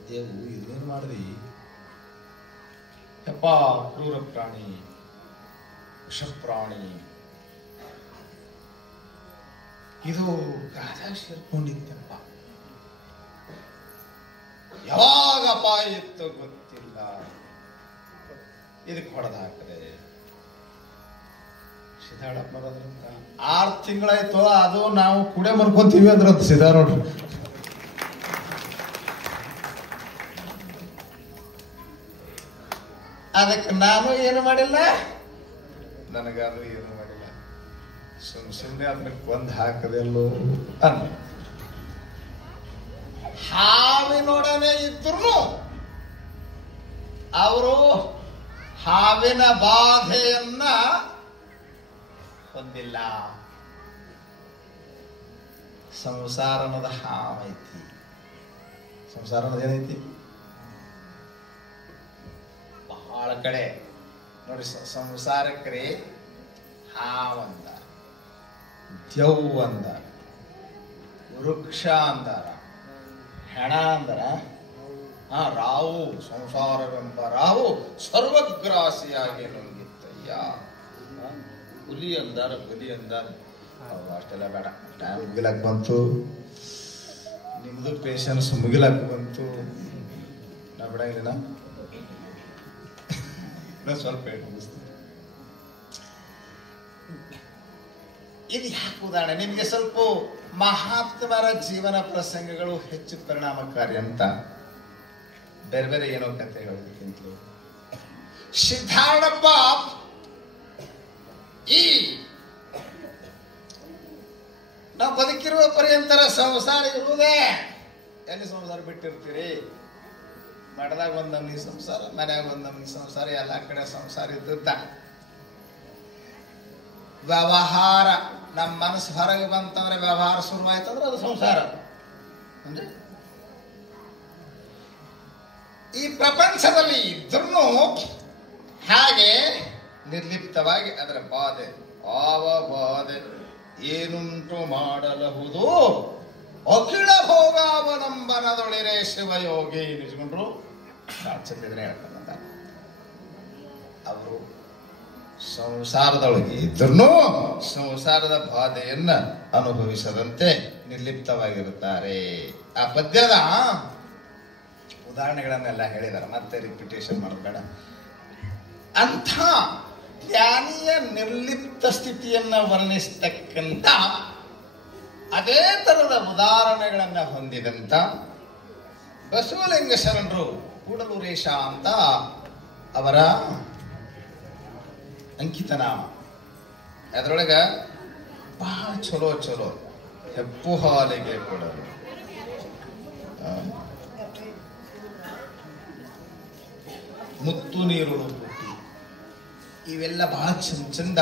ದೇವು ಇದೇನು ಮಾಡಿದ್ರಿ? ಯಪ್ಪ, ಕ್ರೂರ ಪ್ರಾಣಿ, ವಿಷಪ್ರಾಣಿ, ಇದು ಗಾದ್ಯಾಗ ಸೇರ್ಕೊಂಡಿತ್ತಪ್ಪ. ಯಾವಾಗ ಅಪಾಯ ಇತ್ತು ಗೊತ್ತಿಲ್ಲ, ಇದಕ್ಕೆ ಹೊಡೆದ ಹಾಕದೆ. ಸಿದ್ಧಾರೂಢಪ್ಪನವ್ರಂತ 6 ತಿಂಗಳಾಯ್ತು, ಅದು ನಾವು ಕುಡೆ ಮರ್ಕೊಂತೀವಿ ಅಂದ್ರಂತ ಸಿದ್ಧಾರೂಢರು. ಅದಕ್ಕೆ ನಾನು ಏನು ಮಾಡಿಲ್ಲ, ನನಗಾದ್ರೂ ಏನು ಮಾಡಿಲ್ಲ. ಸುಮ್ಮನೆ ಅದನ್ನ ಕೊಂದು ಹಾಕದೆಲ್ಲೋ ಅನ್ನ. ಹಾವಿನೊಡನೆ ಇದ್ರು ಅವರು ಹಾವಿನ ಬಾಧೆಯನ್ನ ಹೊಂದಿಲ್ಲ. ಸಂಸಾರ ಅನ್ನೋದು ಹಾವೈತಿ. ಸಂಸಾರ ಅನ್ನೋದು ಏನೈತಿ? ಬಹಳ ಕಡೆ ನೋಡಿ, ಸಂಸಾರಕ್ರೆ ಹಾವಂದ, ದೆವ್ವ ಅಂದ, ವೃಕ್ಷ ಅಂದಾರ, ಹೆಣ ಅಂದರ, ರಾವು, ಸಂಸಾರವೆಂಬ ರಾವು ಸರ್ವಗ್ರಾಸಿಯಾಗಿ ನುಂಗಿತ್ತಯ್ಯ. ಹುಲಿ ಅಂದಾರ, ಹುಲಿ ಅಂದಾರ. ಅಷ್ಟೆಲ್ಲ ಬೇಡ, ಟೈಮ್ ಮುಗಿಲಕ್ ಬಂತು, ನಿಮ್ದು ಪೇಷನ್ಸ್ ಮುಗಿಲಕ್ ಬಂತು. ನಾ ಬಿಡಂಗಿಲ್ಲ, ಸ್ವಲ್ಪ ಮುಗಿಸ್ತೀನಿ. ಇದು ಯಾಕೆ ಉದಾಹರಣೆ? ನಿಮ್ಗೆ ಸ್ವಲ್ಪ ಮಹಾತ್ಮರ ಜೀವನ ಪ್ರಸಂಗಗಳು ಹೆಚ್ಚು ಪರಿಣಾಮಕಾರಿ ಅಂತ ಬೇರೆ ಬೇರೆ ಏನೋ ಕತೆ ಹೇಳೋದಕ್ಕಿಂತಲೂ ಸಿದ್ಧಾರೂಢಪ್ಪ ಈ ನಾವು ಬದುಕಿರುವ ಪರ್ಯಂತರ ಸಂಸಾರ ಇರುವುದೇ. ಎಲ್ಲಿ ಸಂಸಾರ ಬಿಟ್ಟಿರ್ತೀರಿ? ಮಠದಾಗ ಒಂದ್ ನಮ್ನಿ ಸಂಸಾರ, ಮನ್ಯಾಗ ಒಂದ್ ನಮ್ನಿ ಸಂಸಾರ, ಎಲ್ಲ ಕಡೆ ಸಂಸಾರ ಇದ್ದ. ವ್ಯವಹಾರ ನಮ್ಮ ಮನಸ್ಸು ಹೊರಗೆ ಬಂತಂದ್ರೆ, ವ್ಯವಹಾರ ಶುರುವಾಯ್ತಂದ್ರೆ ಅದು ಸಂಸಾರ. ಅಂದ್ರೆ ಈ ಪ್ರಪಂಚದಲ್ಲಿ ಇದ್ರೂ ಹಾಗೆ ನಿರ್ಲಿಪ್ತವಾಗಿ ಅದರ ಬಾಧೆ, ಬಾಧೆ ಏನುಂಟು ಮಾಡಲಹುದು ಅಖಿಳ ಭೋಗಾವಲಂಬನದೊಳಿರೆ ಶಿವಯೋಗಿ. ನಿಜಗೊಂಡ್ರು ರಾಜ್ಯದಿದ್ರೆ ಹೇಳ್ತಾರಂತ. ಅವರು ಸಂಸಾರದೊಳಗೆ ಇದ್ರೂ ಸಂಸಾರದ ಬಾಧೆಯನ್ನ ಅನುಭವಿಸದಂತೆ ನಿರ್ಲಿಪ್ತವಾಗಿರುತ್ತಾರೆ. ಆ ಪದ್ಯದ ಉದಾಹರಣೆಗಳನ್ನೆಲ್ಲ ಹೇಳಿದ್ದಾರೆ, ಮತ್ತೆ ರಿಪಿಟೇಷನ್ ಮಾಡಬೇಡ. ಅಂಥ ಜ್ಞಾನಿಯ ನಿರ್ಲಿಪ್ತ ಸ್ಥಿತಿಯನ್ನ ವರ್ಣಿಸ್ತಕ್ಕಂಥ ಅದೇ ತರದ ಉದಾಹರಣೆಗಳನ್ನ ಹೊಂದಿದಂತ ಬಸವಲಿಂಗ ಶರಣರು ಕೂಡಲೂರೇಶ ಅಂತ ಅವರ ಅಂಕಿತ ನಾಮ. ಅದರೊಳಗ ಬಹಳ ಚಲೋ ಚಲೋ ಹೆಪ್ಪು ಹಾಲಿಗೆ ಕೊಡಲು, ಮುತ್ತು ನೀರುಳು ಪುಟ್ಟಿ, ಇವೆಲ್ಲ ಬಹಳ ಚಂದ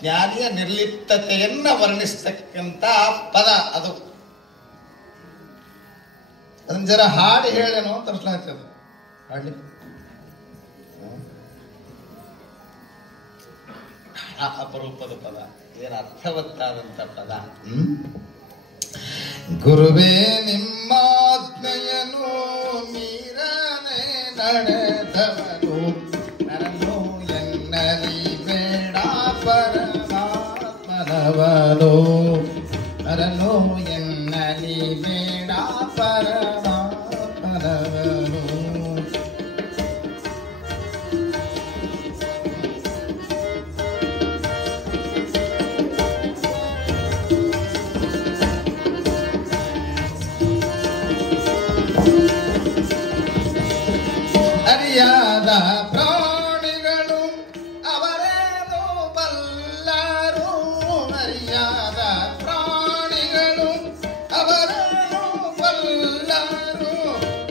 ಜ್ಞಾನಿಯ ನಿರ್ಲಿಪ್ತತೆಯನ್ನ ವರ್ಣಿಸ್ತಕ್ಕಂಥ ಪದ. ಅದು ಅದನ್ನ ಜರ ಹಾಡಿ ಹೇಳೇನೋ ಅಂತ ಅನ್ಸ್ಲಾಗ್ತದೆ. ಹಾಡ್ಲಿ ಅಪರೂಪದ ಪದ, ಏನ್ ಅರ್ಥವತ್ತಾದಂತ ಪದ. ಗುರುವೇ ನಿಮ್ಮಾಜ್ಞೆಯನು ಮೀರನೆ ನಡೆದವನು, ನರನು ಎನ್ನಲಿ ಬೇಡ ಪರಮಾತ್ಮನವನು, ನರನು ಎನ್ನಲಿ ಬೇಡ ಪರಮಾತ್ಮನವನು. ಅರಿಯಾದ ಪ್ರಾಣಿಗಳು ಅವರೇನು ಬಲ್ಲರು, ಅರಿಯಾದ ಪ್ರಾಣಿಗಳು ಅವರೇನು ಬಲ್ಲರು,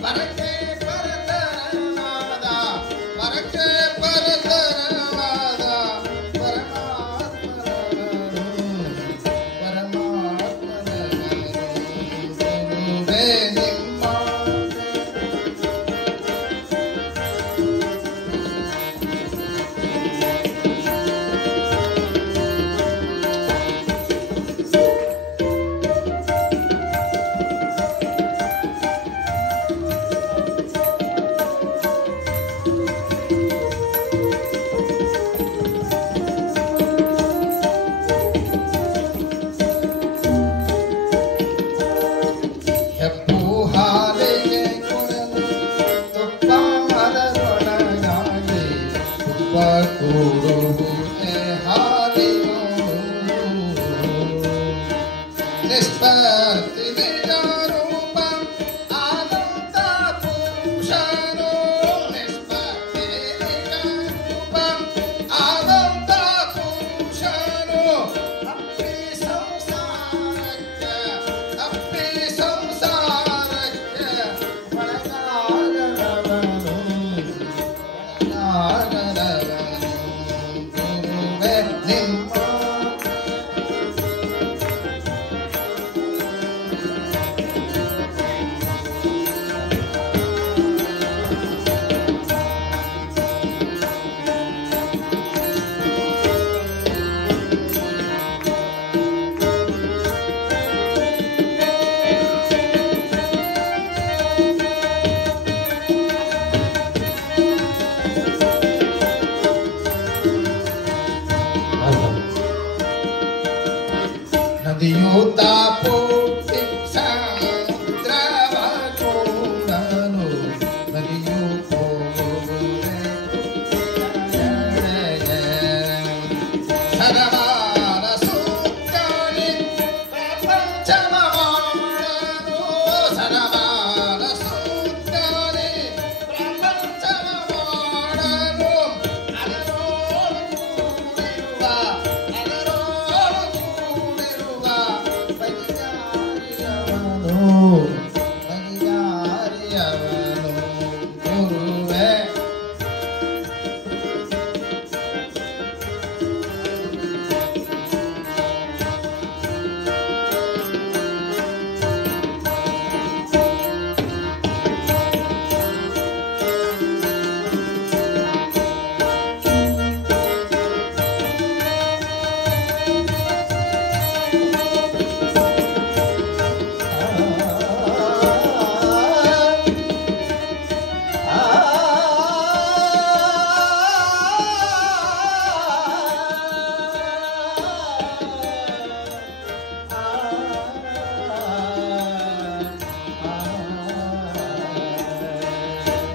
ಪರಕೆ ಪರತರನಾದ ಪರಕೆ ಪರತರನಾದ ಪರಮಾತ್ಮನವನು, ಪರಮಾತ್ಮನವನು.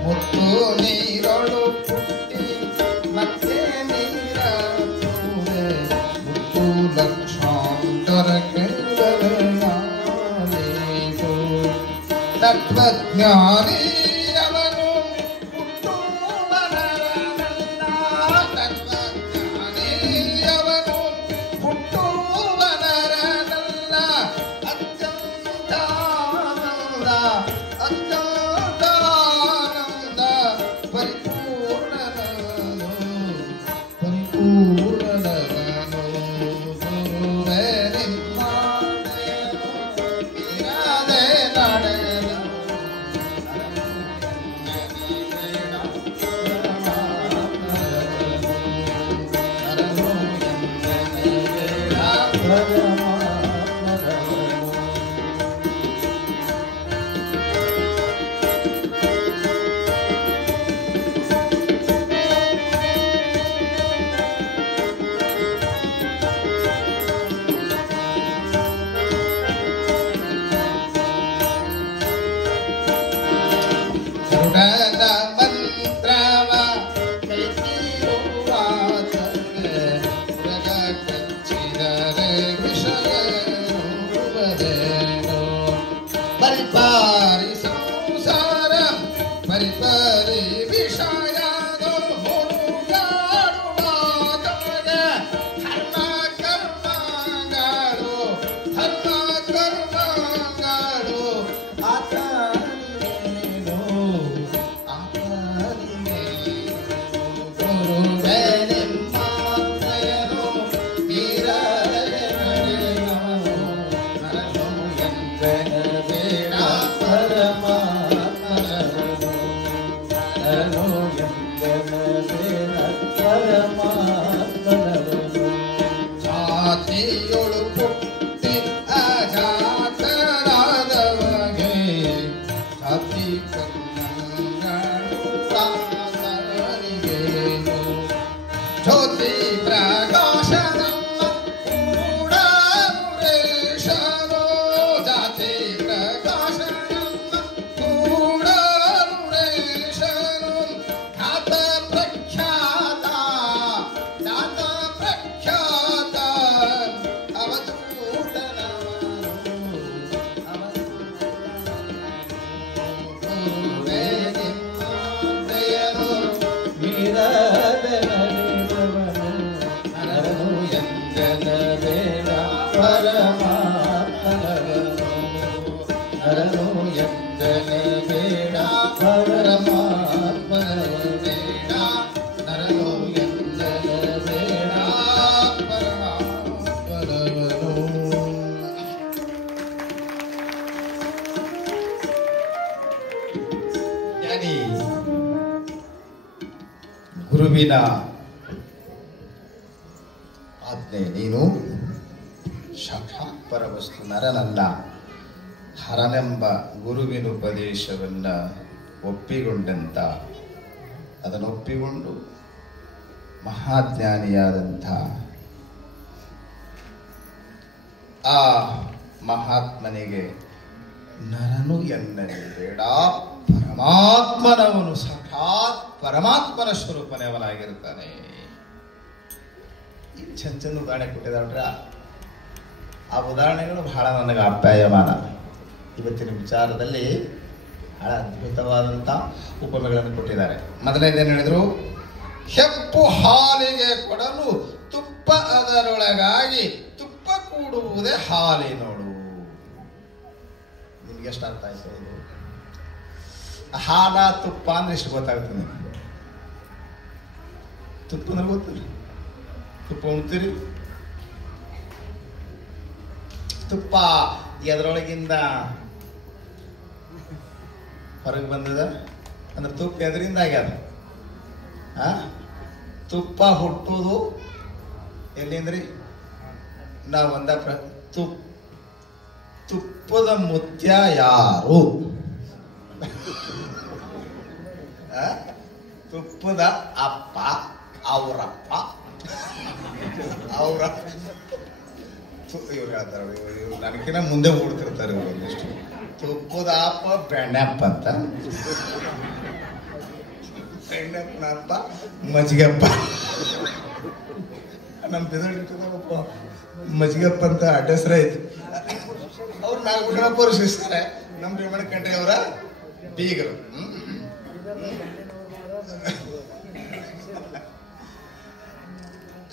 ಮುತ್ತು ನೀರೊಳು ಪುಟ್ಟಿ ಮತ್ತೆ ನೀರ ಮುತ್ತು ಲಕ್ಷಾಂತರ ಕೆಂಡರೆಯಾಲೇದು ತತ್ವಜ್ಞಾನಿ ಅವನು ಹುಟ್ಟು ಬನರನಲ್ಲ ತತ್ವಜ್ಞಾನಿ ಅವನು ಹುಟ್ಟು ಬನರನಲ್ಲ ಅತ್ಯಂತಾನಂದ ಅತ್ಯಂತಾನಂದ ಪರಿಪೂರ್ಣನನು ಪರಿಪೂರ್ಣನನು ಗುರುವೇ ನಿಮ್ಮ ಇರಾದೆ ನಡೆದ ಗುಣದ ಮಂತ್ರವ ಕೈತಿರುವಾತನೆ ಮೃಗ ಕಚ್ಚಿದರೆ ವಿಷಯನುವರೇನು ಪರಿಪಾರಿ ಸಂಸಾರ ಪರಿಪರಿ ವಿಷಯದ ಹುಡುಗಾಡುವಾತನೆ ಧರ್ಮ ಕರ್ಮಗಳು ಆತನಿಗೇನು ಗುರುವೇ ನಿಮ್ಮ ದಯನು ಇರದೆ ನಡೆದವನು ನರನು ಎಂದೆನಬೇಡ ಪರಮಾತ್ಮನವನು ನರನು ಎಂದೆನಬೇಡ ಪರಮಾತ್ಮನವನು ಜಾತಿಯೊಳು ಪುಟ್ಟಿ ಅಜಾತರಾದವಗೆ ಜಾತಿ ಕರ್ಮಗಳು ತಾತನಿಗೇನು ಜ್ಯೋತಿ ಪ್ರಕಾಶನಮ್ಮ ಕೂಡ ಮುರೇಶನು ಜಾತಿ ಪ್ರಕಾಶನಮ್ಮ ಕೂಡ ಮುರೇಶನು ಖ್ಯಾತ ಪ್ರಖ್ಯಾತ ಅವಧೂತನವನು ಗುರುವೇ ನಿಮ್ಮ ದಯನು ಮೀರದೆ ನಡೆದವನು ನರನು ಎಂದೆನಬೇಡ ಪರಮಾತ್ಮನವನು ನರನು ಎಂದೆನಬೇಡ ಪರಮಾತ್ಮನವನು ಬೇಡ ನರನು ಎಂದೆನಬೇಡ ಪರಮಾತ್ಮನವನು. ಜ್ಞಾನಿ ಗುರುವಿನ ಆಜ್ಞೆ ನೀನು ಸಾಕ್ಷಾತ್ ಪರವಸ್ತು ನರನಲ್ಲ ಹರನೆಂಬ ಗುರುವಿನ ಉಪದೇಶವನ್ನ ಒಪ್ಪಿಕೊಂಡಂತ ಅದನ್ನು ಒಪ್ಪಿಕೊಂಡು ಮಹಾಜ್ಞಾನಿಯಾದಂಥ ಆ ಮಹಾತ್ಮನಿಗೆ ನರನು ಎನ್ನಲಿ ಬೇಡ ಪರಮಾತ್ಮನವನು ಸಾಕ್ಷಾತ್ ಪರಮಾತ್ಮನ ಸ್ವರೂಪನೇ ಅವನಾಗಿರ್ತಾನೆ. ಚಂದ ಚಂದ ಉದಾಹರಣೆ ಕೊಟ್ಟಿದ್ದಾಳ್ರ. ಆ ಉದಾಹರಣೆಗಳು ಬಹಳ ನನಗೆ ಆಪ್ಯಾಯಮಾನ. ಇವತ್ತಿನ ವಿಚಾರದಲ್ಲಿ ಬಹಳ ಅದ್ಭುತವಾದಂಥ ಉಪಮೆಗಳನ್ನು ಕೊಟ್ಟಿದ್ದಾರೆ. ಮೊದಲನೇದೇನು ಹೇಳಿದ್ರು? ಹೆಪ್ಪು ಹಾಲಿಗೆ ಕೊಡಲು ತುಪ್ಪ ಅದರೊಳಗಾಗಿ ತುಪ್ಪ ಕೂಡುವುದೇ ಹಾಲಿನೋಡು. ನಿಮ್ಗೆ ಎಷ್ಟು ಅರ್ಥ ಆಯ್ತು ಇದು? ಹಾಲ ತುಪ್ಪ ಅಂದ್ರೆ ಎಷ್ಟು ಗೊತ್ತಾಗ್ತದೆ ನಿಮ್ಗೆ? ತುಪ್ಪ ಅಂದ್ರೆ ಗೊತ್ತಿಲ್ಲ. ತುಪ್ಪ ಉಣ್ತೀರಿ? ತುಪ್ಪ ಎದರೊಳಗಿಂದ ಹೊರಗೆ ಬಂದದ ಅಂದ್ರೆ ತುಪ್ಪ ಎದರಿಂದ ಆಗ್ಯದ? ತುಪ್ಪ ಹುಟ್ಟುವುದು ಎಲ್ಲಿಂದ್ರಿ? ನಾವು ಒಂದ ತುಪ್ಪದ ಮುತ್ಯ ಯಾರು? ತುಪ್ಪದ ಅಪ್ಪ ಅವರಪ್ಪ ಅವ್ರ ಇವ್ರು ಹೇಳ್ತಾರೆ, ಇವ್ರು ನನಗಿನ ಮುಂದೆ ಓಡ್ತಿರ್ತಾರೆ ಇವರು ಒಂದಿಷ್ಟು. ತುಪ್ಪದ ಅಪ್ಪ ಬೆಣ್ಣೆಪ್ಪ ಅಂತ, ಎಣ್ಣೆಪ್ಪನ ಹಬ್ಬ ಮಜ್ಜಿಗೆಪ್ಪ. ನಮ್ಮ ಬಿದಳ್ಳಿಟ್ಟದಪ್ಪ ಮಜ್ಜಿಗೆಪ್ಪ ಅಂತ ಅಡ್ರೆಸ್ ಐತಿ. ಅವ್ರು ನಾಗಪುರಪ್ಪ ಅವ್ರು ಶಿಸ್ತಾರೆ, ನಮ್ಮ ರೇವಣ ಕಂಡ್ರೆ ಅವರ ಬೀಗರು.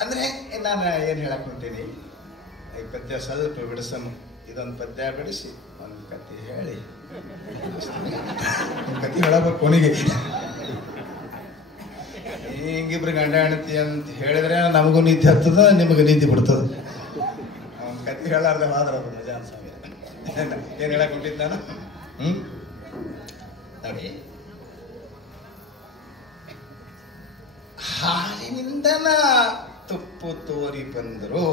ಅಂದ್ರೆ ನಾನು ಏನ್ ಹೇಳಕ್ ಹೊಂಟೀನಿ, ಈ ಪದ್ಯ ಸ್ವಲ್ಪ ಬಿಡಿಸಮ್, ಇದೊಂದು ಪದ್ಯ ಬಿಡಿಸಿ ಒಂದು ಕತೆ ಹೇಳಿ ಕತೆ ಹೇಳಬೇಕು ಕೊನೆಗೆ. ಹಿಂಗಿಬ್ರು ಗಂಡ ಹೆಂಡತಿ ಅಂತ ಹೇಳಿದ್ರೆ ನಮಗೂ ನೀತಿ ಹತ್ತದ, ನಿಮಗೆ ನೀತಿ ಬಿಡ್ತದ. ಕತೆ ಹೇಳಾರ್ದ ಮಾತ್ರ ಅದು ಮಜಾ ಅನ್ಸಂಗ. ಏನ್ ಹೇಳಕ್ ಹೊಂಟಿದ್ದ ನಾನು? ನೋಡಿ, ಹಾಲಿನಿಂದನ ತುಪ್ಪು ತೋರಿ ಬಂದರು,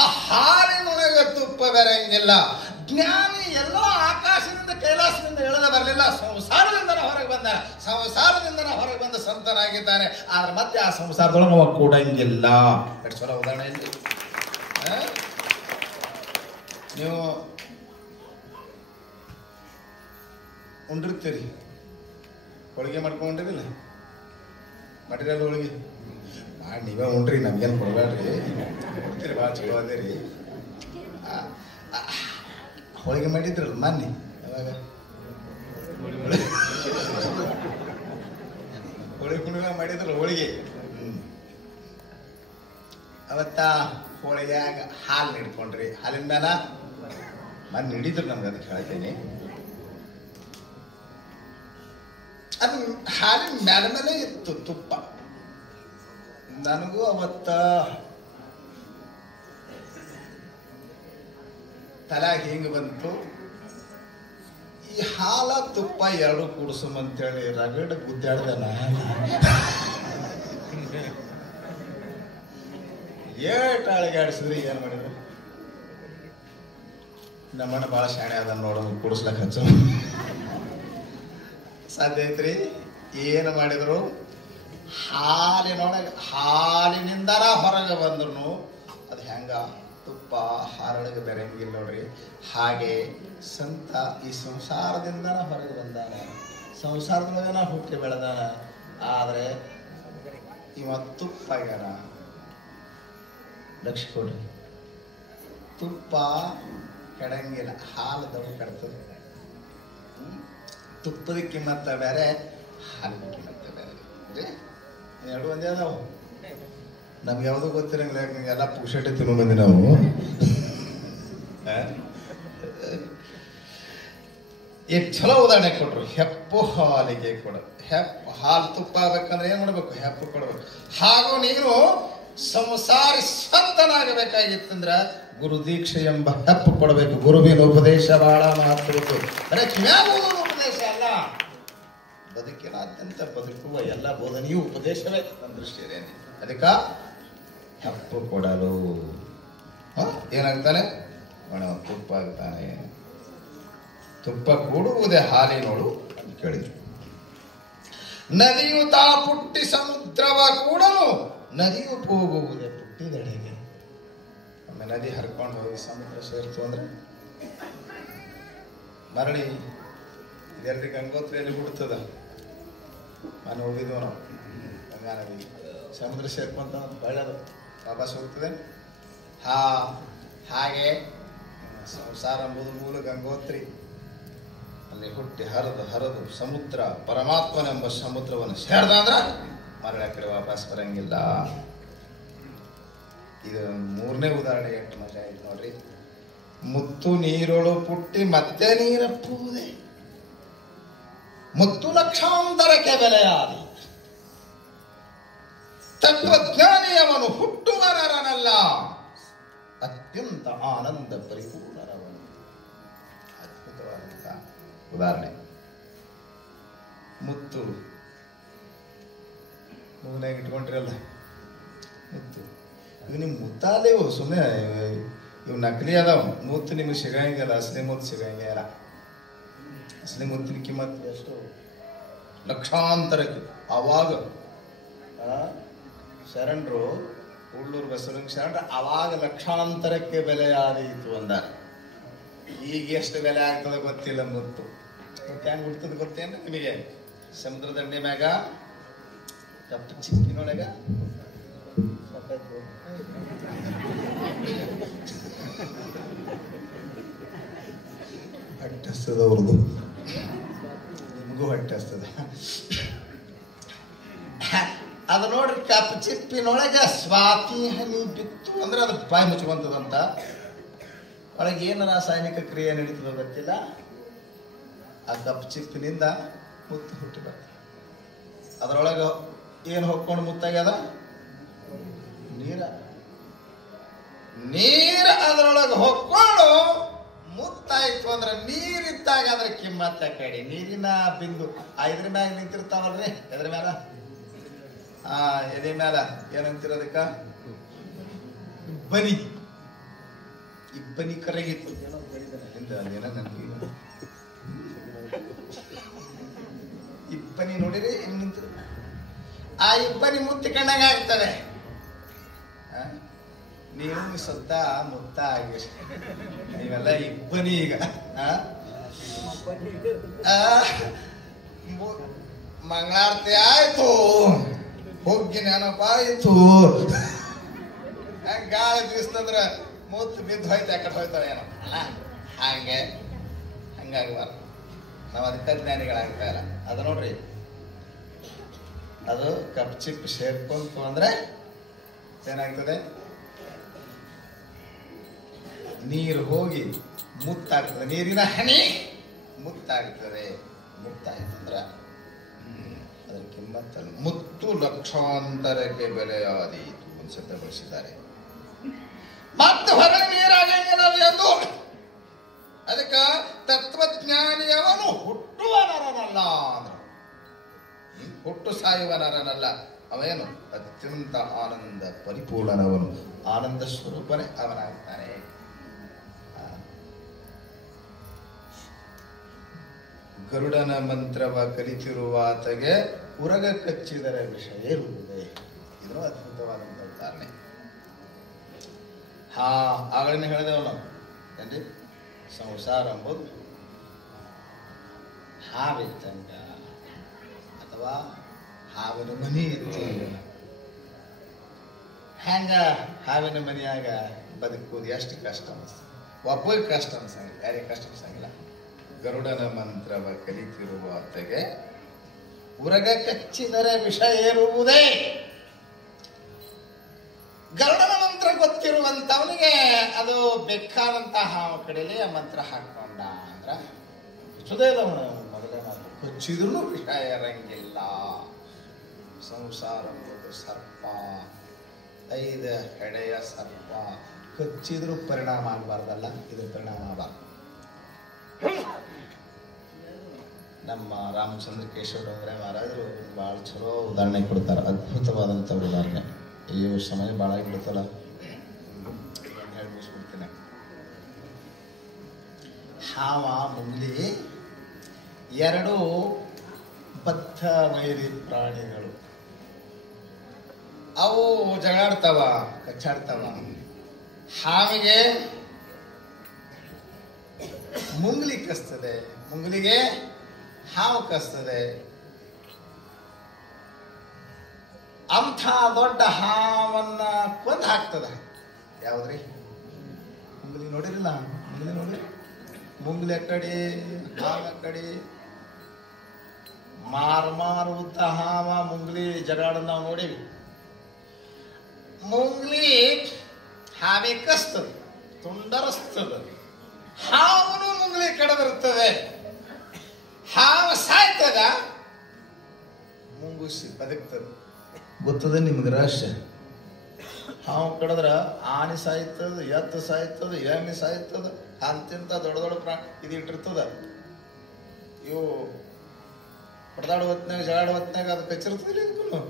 ಆ ಹಾಲಿನೊಳಗ ತುಪ್ಪ ಬರಂಗಿಲ್ಲ. ಜ್ಞಾನಿ ಎಲ್ಲ ಆಕಾಶದಿಂದ ಕೈಲಾಸದಿಂದ ಎಳೆದ ಬರಲಿಲ್ಲ, ಸಂಸಾರದಿಂದ ಹೊರಗೆ ಬಂದ, ಸಂಸಾರದಿಂದ ಹೊರಗೆ ಬಂದ ಸಂತನಾಗಿದ್ದಾನೆ. ಆದ್ರೆ ಮತ್ತೆ ಆ ಸಂಸಾರದೊಳಗೆ ಅವ ಕೂಡಂಗಿಲ್ಲ. ಎಷ್ಟು ಸಲ ಉದಾಹರಣೆ ಇಲ್ಲಿ ನೀವು ಉಂಡಿರ್ತೀರಿ, ಹೋಳಿಗೆ ಮಾಡ್ಕೊಂಡಿರಿಲ್ಲ, ಮಟೀರಿಯಲ್ ಹೋಳಿಗೆ ಮಾಡಿ ನೀವೇ ಉಂಡ್ರಿ, ನಮ್ಗೇನು ಕೊಡಬೇಡ್ರಿ, ಕೊಡ್ತೀರಿ, ಭಾಳ ಚಲೋ ಅದೇರಿ. ಹೋಳಿಗೆ ಮಾಡಿದ್ರಲ್ಲ ಮೊನ್ನೆ, ಯಾವಾಗ ಹೋಳಿಗೆ ಕುಣಿವೆ ಮಾಡಿದ್ರಲ್ಲ ಹೋಳಿಗೆ, ಅವತ್ತ ಹೋಳಿಗೆಯಾಗ ಹಾಲು ಹಿಡ್ಕೊಂಡ್ರಿ, ಹಾಲಿನ ಮ್ಯಾಲ ಮೊನ್ನೆ ಹಿಡಿದ್ರು ನಮ್ಗೆ, ಅದಕ್ಕೆ ಹೇಳ್ತೀನಿ. ಅದು ಹಾಲಿನ ಮ್ಯಾಲ ಮೇಲೆ ಇತ್ತು ತುಪ್ಪ. ನನಗೂ ಅವತ್ತ ತಲೆಯಾಗ ಹಿಂಗೆ ಬಂತು, ಈ ಹಾಲ ತುಪ್ಪ ಎರಡು ಕೂಡಿಸುಮಂತೇಳಿ ರಗಡ್ ಗುದ್ದಾಡ್ದೆ ನಾನು. ಏಟಾಳಿಗೆ ಆಡಿಸಿದ್ರಿ, ಏನ್ ಮಾಡಿದ್ರು? ನಮ್ಮಣ್ಣ ಭಾಳ ಶಾಣೆ ಅದ ನೋಡೋದು, ಕೂಡಿಸ್ಲಕ್ಕ ಹಚ್ಚು ಸಾಧ್ಯ ಐತ್ರಿ. ಏನು ಮಾಡಿದ್ರು? ಹಾಲಿನೊಳಗೆ ಹಾಲಿನಿಂದರ ಹೊರಗೆ ಬಂದ್ರು ಅದು ಹೆಂಗ ತುಪ್ಪ ಹಾರೊಳಗೆ ಬೆರಂಗಿಲ್ಲ ನೋಡ್ರಿ. ಹಾಗೆ ಸಂತ ಈ ಸಂಸಾರದಿಂದ ಹೊರಗೆ ಬಂದಾನ, ಸಂಸಾರದೊಳಗನ ಹುಟ್ಟಿ ಬೆಳೆದಾನ. ಆದ್ರೆ ಇವ ತುಪ್ಪ ಆಗ್ಯಾನ. ಲಕ್ಷ ಕೊಡ್ರಿ, ತುಪ್ಪ ಕೆಡಂಗಿಲ್ಲ, ಹಾಲದೊಳಗೆ ಕೆಡ್ತದೆ. ತುಪ್ಪದ ಕಿಮ್ಮತ್ತ ಬೇರೆ, ಹಾಲಿನ ಕಿಮ್ಮತ್ತ ಬೇರೆ. ಎರಡು ಒಂದೇ ಅದಾವು. ನಮ್ಗೆ ಯಾವುದು ಗೊತ್ತಿರಂಗಿಲ್ಲ, ಎಲ್ಲ ಪುಕ್ಷಟೆ ತಿನ್ನೋ ಬಂದಿ ನಾವು. ಎಷ್ಟು ಚಲೋ ಉದಾಹರಣೆ ಕೊಟ್ರು. ಹೆಪ್ಪು ಹಾಲಿಗೆ ಕೊಡ, ಹೆಪ್ಪು ಹಾಲು ತುಪ್ಪ ಆಗ್ಬೇಕಂದ್ರೆ ಏನ್ ಮಾಡ್ಬೇಕು? ಹೆಪ್ಪು ಕೊಡ್ಬೇಕು. ಹಾಗೂ ನೀನು ಸಂಸಾರಿ ಸಂತನಾಗಬೇಕಾಗಿತ್ತಂದ್ರ ಗುರು ದೀಕ್ಷೆ ಎಂಬ ಹೆಪ್ಪು ಕೊಡಬೇಕು. ಗುರುವಿನ ಉಪದೇಶ ಬಹಳ ಮಹತ್ವದ್ದು. ಅರೆ ಕಿವ್ಯಾಗ ಉಪದೇಶ ಅಲ್ಲ, ಬದುಕಿನಾದ್ಯಂತ ಬದುಕುವ ಎಲ್ಲ ಬೋಧನೆಯೂ ಉಪದೇಶವೇ ನನ್ನ ದೃಷ್ಟಿಯಲ್ಲಿ. ಅದಕ್ಕ ಹೆಪ್ಪು ಕೊಡಲು ಏನಾಗ್ತಾನೆ? ಒಣ ತುಪ್ಪ ಆಗ್ತಾನೆ. ತುಪ್ಪ ಕೂಡುವುದೇ ಹಾಲಿನೋಳು ಅಂತ ಕೇಳಿದ್ರು. ನದಿಯು ತಾ ಪುಟ್ಟಿ ಸಮುದ್ರವ ಕೂಡಲು ನದಿಯು ಹೋಗುವುದೇ ಪುಟ್ಟಿದೆಡೆಗೆ. ಆಮೇಲೆ ನದಿ ಹರ್ಕೊಂಡು ಹೋಗಿ ಸಮುದ್ರ ಸೇರ್ತು ಅಂದ್ರೆ ಮರಳಿ ಇದೆಲ್ರಿ ಗಂಗೋತ್ರಿಯಲ್ಲಿ ಹುಡ್ತದ. ನಾನು ಹೋಗಿದ್ವು ನಾವು ಗಂಗಾ ನದಿ, ಸಮುದ್ರ ಸೇರ್ಕೊಂತ ಬಳ್ಳದು ವಾಪಸ್ ಹೋಗ್ತದೆ. ಹಾಗೆ ಸಂಸಾರ ಎಂಬುದು ಮೂಲ ಗಂಗೋತ್ರಿ, ಅಲ್ಲಿ ಹುಟ್ಟಿ ಹರಿದು ಸಮುದ್ರ ಪರಮಾತ್ಮನೆಂಬ ಸಮುದ್ರವನ್ನು ಸೇರ್ದ ಅಂದ್ರ ಮರಳ ಕಡೆ ವಾಪಸ್ ಬರಂಗಿಲ್ಲ. ಇದು ಮೂರನೇ ಉದಾಹರಣೆ ಎಷ್ಟು ಮಜಾ ಆಯ್ತು ನೋಡ್ರಿ. ಮುತ್ತು ನೀರೊಳು ಪುಟ್ಟಿ ಮತ್ತೆ ನೀರಪ್ಪುವುದೇ, ಮುತ್ತು ಲಕ್ಷಾಂತರಕ್ಕೆ ಬೆಲೆಯಾದಿ. ತತ್ವಜ್ಞಾನಿಯವನು ಹುಟ್ಟುವ ನರನಲ್ಲ, ಅತ್ಯಂತ ಆನಂದ ಪರಿಪೂರ್ಣರವನು. ಅದ್ಭುತವಾದಂತ ಉದಾಹರಣೆ. ಮುತ್ತು ಹೂನಾಗ ಇಟ್ಕೊಂಡ್ರಲ್ಲ, ಮುತ್ತು ಇವು ನಿಮ್ ಮುತ್ತಾಲೇವು, ಸುಮ್ಮನೆ ಇವು ನಕಲಿ ಅದಾವ. ಮುತ್ತು ನಿಮಗೆ ಸಿಗಂಗಿಲ್ಲ, ಅಸಲಿ ಮುತ್ತು ಸಿಗಂಗಿಲ್ಲ. ಅಸಲಿ ಮುತ್ತಿನ ಕಿಮ್ಮತ್ ಎಷ್ಟು? ಲಕ್ಷಾಂತರಕ್ಕೆ. ಅವಾಗ ಶರಣರು, ಉಳ್ಳೂರು ಬಸವಲಿಂಗ ಶರಣರು ಅವಾಗ ಲಕ್ಷಾಂತರಕ್ಕೆ ಬೆಲೆ ಆದೀತು ಅಂದಾರ. ಈಗ ಎಷ್ಟು ಬೆಲೆ ಆಗ್ತದೆ ಗೊತ್ತಿಲ್ಲ. ಮುತ್ತು ಹೆಂಗ್ ಹುಡ್ತದ ಗೊತ್ತೇನ್ರಿ ನಿಮಗೆ? ಸಮುದ್ರ ದಂಡೆ ಮ್ಯಾಗ ಕಪ್ಪು ಚಿಪ್ಪಿನೊಳಗ ಹೊಟ್ಟೆ ಹಸ್ತದ ಅವ್ರದ್ದು, ನಿಮಗೂ ಹೊಟ್ಟೆ ಹಸ್ತದ. ಅದು ನೋಡ್ರಿ, ಕಪ್ಪು ಚಿಪ್ಪಿನೊಳಗ ಸ್ವಾತಿ ಹನಿ ಬಿತ್ತು ಅಂದ್ರೆ ಅದು ಬಾಯಿ ಮುಚ್ಕೊಂತದಂತ. ಒಳಗೆ ಏನು ರಾಸಾಯನಿಕ ಕ್ರಿಯೆ ನಡೀತದ ಗೊತ್ತಿಲ್ಲ. ಆ ಕಪ್ಪು ಚಿಪ್ಪಿನಿಂದ ಮುತ್ತು ಹುಟ್ಟಿ ಬರ್ತದೆ. ಅದರೊಳಗ ಏನು ಹೊಕ್ಕೊಂಡು ಮುತ್ತಾಗ್ಯದ? ನೀರ ಅದರೊಳಗೆ ಹೊಕ್ಕೊಂಡು ಮುತ್ತಾಯ್ತು ಅಂದ್ರೆ ನೀರಿದ್ದಾಗ ಅದ್ರ ಕಿಮ್ಮತ್ತ ಕಡಿ. ನೀರಿನ ಬಿಂದು ಇದ್ರ ಮ್ಯಾಗ ನಿಂತಿರ್ತಾವಲ್ರಿ, ಎದ್ರ ಮ್ಯಾಲ ಎದೆ ಮ್ಯಾಲ ಏನಂತಿರೋದಕ್ಕ ಇಬ್ಬನಿ. ಇಬ್ಬನಿ ಕರಗಿತ್ತು ಇಬ್ಬನಿ ನೋಡಿರಿ ನಿಂತ. ಆ ಇಬ್ಬನಿ ಮುತ್ತಿ ಕಣ್ಣಾಗ ಆಗ್ತದೆ. ನೀವು ಸದ್ದ ಮುತ್ತ ಆಗಿರಿ, ನೀವೆಲ್ಲ ಇಬ್ಬನಿ. ಈಗ ಮಂಗಳಾರತಿ ಆಯ್ತು, ಹೋಗಿ ನೆನಪ ಆಯ್ತು, ಗಾಳಿ ಬೀಸ್ತಂದ್ರ ಮುತ್ತು ಬಿದ್ದು ಹೋಯ್ತು, ಯಾಕಡೆ ಹೋಯ್ತಾವ ಏನೋ ಹಂಗಾಗಬಾರ್ದು. ನಾವು ಅದಕ್ಕೆ ಜ್ಞಾನಿಗಳಾಗ್ತಾ ಇಲ್ಲ. ಅದು ನೋಡ್ರಿ, ಅದು ಕಪ್ ಚಿಪ್ ಸೇರ್ಕೊಂತು ಅಂದ್ರೆ ಏನಾಗ್ತದೆ? ನೀರು ಹೋಗಿ ಮುತ್ತಾಗ್ತದೆ, ನೀರಿನ ಹನಿ ಮುತ್ತಾಗ್ತದೆ. ಮುತ್ತಾಯ್ತಂದ್ರ ಅದ್ರ ಕಿಮ್ಮತ್ತಲ್ಲ. ಮುತ್ತು ಲಕ್ಷಾಂತರಕ್ಕೆ ಬೆಲೆಯಾದೀತು ಅಂತ ಸಿದ್ಧಪಡಿಸಿದ್ದಾರೆ. ಮತ್ತೆ ಹೊರಗೆ ನೀರಾಗಂಗಿಲ್ಲ ಎಂದು ಅದಕ್ಕೆ ತತ್ವಜ್ಞಾನಿಯವನು ಹುಟ್ಟುವ ನರನಲ್ಲ ಅಂದ್ರು. ಹುಟ್ಟು ಸಾಯುವ ನರನಲ್ಲ, ಅವೇನು ಅತ್ಯಂತ ಆನಂದ ಪರಿಪೂರ್ಣನವನು, ಆನಂದ ಸ್ವರೂಪನೇ ಅವನಾಗ್ತಾನೆ. ಗರುಡನ ಮಂತ್ರವ ಕಲಿತಿರುವಾತಗೆ ಉರಗ ಕಚ್ಚಿದರ ವಿಷಯ ಇರುವುದೇ. ಇದು ಅದ್ಭುತವಾದಂಥ ಉದಾಹರಣೆ. ಆಗಳನ್ನೇ ಹೇಳಿದೆವು ನಾವು ಏನ್ರಿ, ಸಂಸಾರ ಎಂಬುದು ಹಾವಿದ್ದಂಗ ಅಥವಾ ಹಾವಿನ ಮನಿ ಇದ್ದಂಗ. ಹೆಂಗ ಹಾವಿನ ಮನೆಯಾಗ ಬದುಕುವುದು ಎಷ್ಟು ಕಷ್ಟ ಅನಿಸ್ತದೆ. ಒಬ್ಬರಿಗೆ ಕಷ್ಟ ಅನ್ಸಂಗಿಲ್ಲ, ಯಾರಿಗೆ ಕಷ್ಟ ಅನ್ಸಂಗಿಲ್ಲ. ಗರುಡನ ಮಂತ್ರವ ಕಲಿತಿರುವ ಹೊತ್ತಿಗೆ ಉರಗ ಕಚ್ಚಿದರೆ ವಿಷ ಏರುವುದೇ. ಗರುಡನ ಮಂತ್ರ ಗೊತ್ತಿರುವಂತವನಿಗೆ ಅದು ಬೇಕಾದಂತ ಹಾವು ಕಡೆಯಲ್ಲಿ ಆ ಮಂತ್ರ ಹಾಕೊಂಡ ಅಂದ್ರ ಸುದೇಲವನ ಮೊದಲೇ ಮಾತು, ಕಚ್ಚಿದ್ರು ವಿಷ ಇರಂಗಿಲ್ಲ. ಸಂಸಾರ ಸರ್ಪ, 5 ಹೆಡೆಯ ಸರ್ಪ, ಕಚ್ಚಿದ್ರು ಪರಿಣಾಮ ಆಗಬಾರ್ದಲ್ಲ, ಇದು ಪರಿಣಾಮ ಆಗಬಾರ್ದು. ನಮ್ಮ ರಾಮಚಂದ್ರ ಕೇಶವರವರೇ ಮಹಾರಾಜರು ಭಾಳ ಚಲೋ ಉದಾಹರಣೆ ಕೊಡ್ತಾರೆ, ಅದ್ಭುತವಾದಂಥ ಉದಾಹರಣೆ. ಈ ಸಮಯ ಭಾಳ ಆಗಿಬಿಡುತ್ತಲ್ಲ, ಹೇಳಿ ಮುಗಿಸ್ಬಿಡ್ತೀನಿ. ಹಾವ ಮುಂಗ್ಲಿ 2 ಬದ್ಧ ವೈರಿ ಪ್ರಾಣಿಗಳು. ಅವು ಜಗಾಡ್ತಾವ, ಕಚ್ಚಾಡ್ತಾವ. ಹಾವಿಗೆ ಮುಂಗ್ಲಿ ಕಸ್ತದೆ, ಮುಂಗ್ಲಿಗೆ ಹಾವು ಕಸ್ತದೆ. ಅಂಥ ದೊಡ್ಡ ಹಾವನ್ನ ಕೊಂದು ಹಾಕ್ತದ. ಯಾವ್ದ್ರಿ? ಮುಂಗ್ಲಿ ನೋಡಿರಲ್ಲ? ಮುಂಗ್ಲಿ ನೋಡಿ, ಮುಂಗ್ಲಿ ಆ ಕಡೆ, ಹಾವ ಕಡೆ. ಮಾರುದ್ದ ಹಾವ ಮುಂಗ್ಲಿ ಜಗಾಡ ನಾವು ನೋಡೀವಿ. ಮುಂಗ್ಲಿ ಹಾವಿ ಕಸ್ತದ, ತುಂಡರಿಸ್ತದ. ಹಾವನು ಮುಂಗ್ಲಿ ಕಡದಿರ್ತದೆ. ಹಾವು ಸಾಯ್ತದ, ಮುಂಗುಸಿ ಬದುಕ್ತದೆ. ಗೊತ್ತದ ನಿಮ್ಗೆ ರಹಸ್ಯ? ಹಾವು ಕಡದ್ರ ಆನೆ ಸಾಯ್ತದ, ಎತ್ತು ಸಾಯ್ತದ, ಎಮ್ಮೆ ಸಾಯ್ತದ, ಅಂತಿಂತ ದೊಡ್ಡ ದೊಡ್ಡ ಪ್ರಾಣಿ ಇದು ಇಟ್ಟಿರ್ತದ. ಇವು ಹೊಡೆದಾಡ ಹೊತ್ನಾಗ, ಜಗಾಡ ಹೊತ್ನಾಗ ಅದು ಕಚ್ಚಿರ್ತದಿಲ್ಲ ಇದಕ್ಕೂ.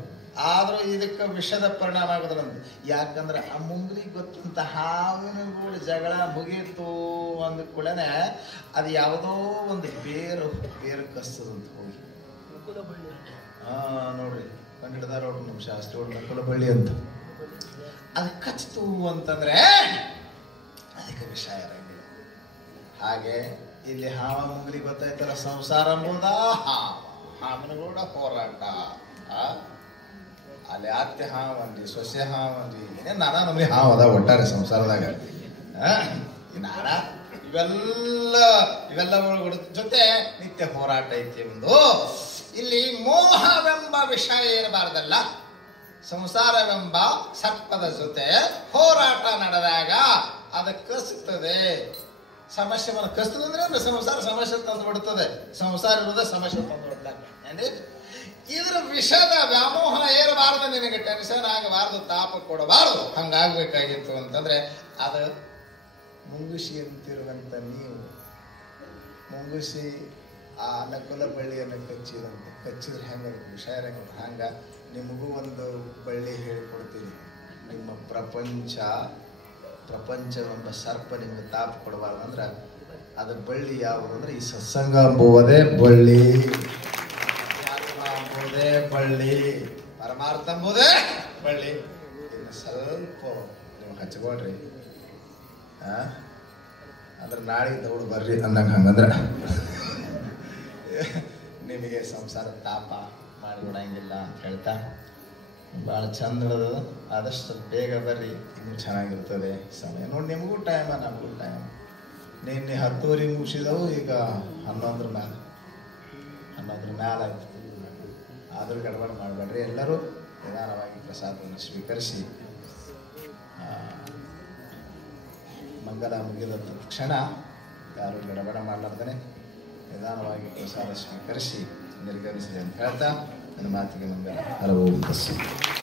ಆದ್ರೂ ಇದಕ್ಕೆ ವಿಷದ ಪರಿಣಾಮ ಆಗೋದಿಲ್ಲ. ಯಾಕಂದ್ರೆ ಆ ಮುಂಗ್ಲಿಗೆ ಗೊತ್ತಂತ ಹಾವಿನ ಕೂಡ ಜಗಳ ಮುಗೀತು ಅಂದ ಕೂಡನೆ ಅದು ಯಾವುದೋ ಒಂದು ಬೇರು ಕಸ್ತದಂತ ಹೋಗಿ. ನೋಡ್ರಿ, ಕಂಡಿಡ್ದಾರ ನೋಡ್ರಿ ನಮ್ಮ ಶಾಸ್ತ್ರಿ ಒಳಗೆ ನಕಲ ಬಳ್ಳಿ ಅಂತ. ಅದು ಕಚ್ತು ಅಂತಂದ್ರೆ ಅದಕ್ಕೆ ವಿಷ ಇರಂಗಿಲ್ಲ. ಹಾಗೆ ಇಲ್ಲಿ ಹಾವ ಮುಂಗ್ಲಿ ಗೊತ್ತಾಯ್ತಲ್ಲ, ಸಂಸಾರ ಎಂಬುದಾ ಹಾವಿನ ಅವನು ಕೂಡ ಹೋರಾಟ. ಅಲ್ಲಿ ಅತ್ತೆ ಹಾವನ್ರಿ, ಸೊಸೆ ಹಾವನ್ರಿ, ಏನೇನು ನಾನಾ ನಮಗೆ ಹಾವು ಅದ ಒಟ್ಟಾರೆ ಸಂಸಾರದಾಗ. ನಾನ ಇವೆಲ್ಲಗಳ ಜೊತೆ ನಿತ್ಯ ಹೋರಾಟ ಐತಿ. ಒಂದು ಇಲ್ಲಿ ಮೋಹವೆಂಬ ವಿಷಯ ಇರಬಾರ್ದಲ್ಲ. ಸಂಸಾರವೆಂಬ ಸರ್ಪದ ಜೊತೆ ಹೋರಾಟ ನಡೆದಾಗ ಅದು ಕಸ್ತದೆ. ಸಮಸ್ಯೆ ಕಸ್ತದೆ ಅಂದ್ರೆ ಸಂಸಾರ ಸಮಸ್ಯೆ ತಂದು ಬಿಡ್ತದೆ. ಸಂಸಾರ ಇರೋದೇ ಸಮಸ್ಯೆ ತಂದು ಬಿಡ್ತಾರೆ. ಇದ್ರ ವಿಷದ ವ್ಯಾಮೋಹ ಏರಬಾರ್ದು, ನಿನಗೆ ಟೆನ್ಷನ್ ಆಗಬಾರ್ದು, ತಾಪ ಕೊಡಬಾರ್ದು. ಹಂಗಾಗ್ಬೇಕಾಗಿತ್ತು ಅಂತಂದ್ರೆ ಅದು ಮುಂಗುಸಿ ಅಂತಿರುವಂತ ನೀವು ಮುಂಗುಸಿ ಆ ನಕುಲ ಬಳ್ಳಿಯನ್ನು ಕಚ್ಚಿದ್ರೆ ಹೆಂಗ ವಿಷಯ ಹಂಗ ನಿಮಗೂ ಒಂದು ಬಳ್ಳಿ ಹೇಳಿಕೊಡ್ತೀನಿ. ನಿಮ್ಮ ಪ್ರಪಂಚವೆಂಬ ಸರ್ಪ ನಿಮಗೆ ತಾಪ ಕೊಡಬಾರ್ದು ಅಂದ್ರೆ ಅದ್ರ ಬಳ್ಳಿ ಯಾವುದು ಅಂದ್ರೆ ಈ ಸತ್ಸಂಗ ಅಂಬುವುದೇ ಬಳ್ಳಿ, ಅಂಬುವುದೇ ಬಳ್ಳಿ, ಪರಮಾರ್ಥ ಅಂಬುವುದೇ ಬಳ್ಳಿ. ಇನ್ನು ಸ್ವಲ್ಪ ನೀವು ಹಚ್ಕೊಳ್ರಿ, ಅಂದ್ರೆ ನಾಳೆಗೆ ದೌಡು ಬರ್ರಿ ಅಂದಂಗ. ಹಂಗಂದ್ರೆ ನಿಮಗೆ ಸಂಸಾರ ತಾಪ ಮಾಡಿಬಿಡಂಗಿಲ್ಲ ಅಂತ ಹೇಳ್ತಾ ಭಾಳ ಚಂದ ಹಿಡಿದು ಆದಷ್ಟು ಬೇಗ ಬರ್ರಿ, ಇನ್ನೂ ಚೆನ್ನಾಗಿರ್ತದೆ ಸಮಯ. ನೋಡಿ ನಿಮಗೂ ಟೈಮ, ನಮಗೂ ಟೈಮ್. ನಿನ್ನೆ 10:30 ಮುಗಿಸಿದವು, ಈಗ 11 ಮ್ಯಾಲ ಆಯ್ತು. ಆದರೂ ಗಡಬಡ ಮಾಡಬೇಡ್ರಿ. ಎಲ್ಲರೂ ನಿಧಾನವಾಗಿ ಪ್ರಸಾದವನ್ನು ಸ್ವೀಕರಿಸಿ ಮಂಗಲ ಮುಗಿದ ತಕ್ಷಣ ಯಾರು ಗಡಬಡ ಮಾಡಲಾರ್ದೇ ನಿಧಾನವಾಗಿ ಪ್ರಸಾದ ಸ್ವೀಕರಿಸಿ ನಿರ್ಗಮಿಸಿದೆ ಅಂತ ಹೇಳ್ತಾ ನನ್ನ ಮಾತಿಗೆ ಮಂಗಲ. ಹಲವು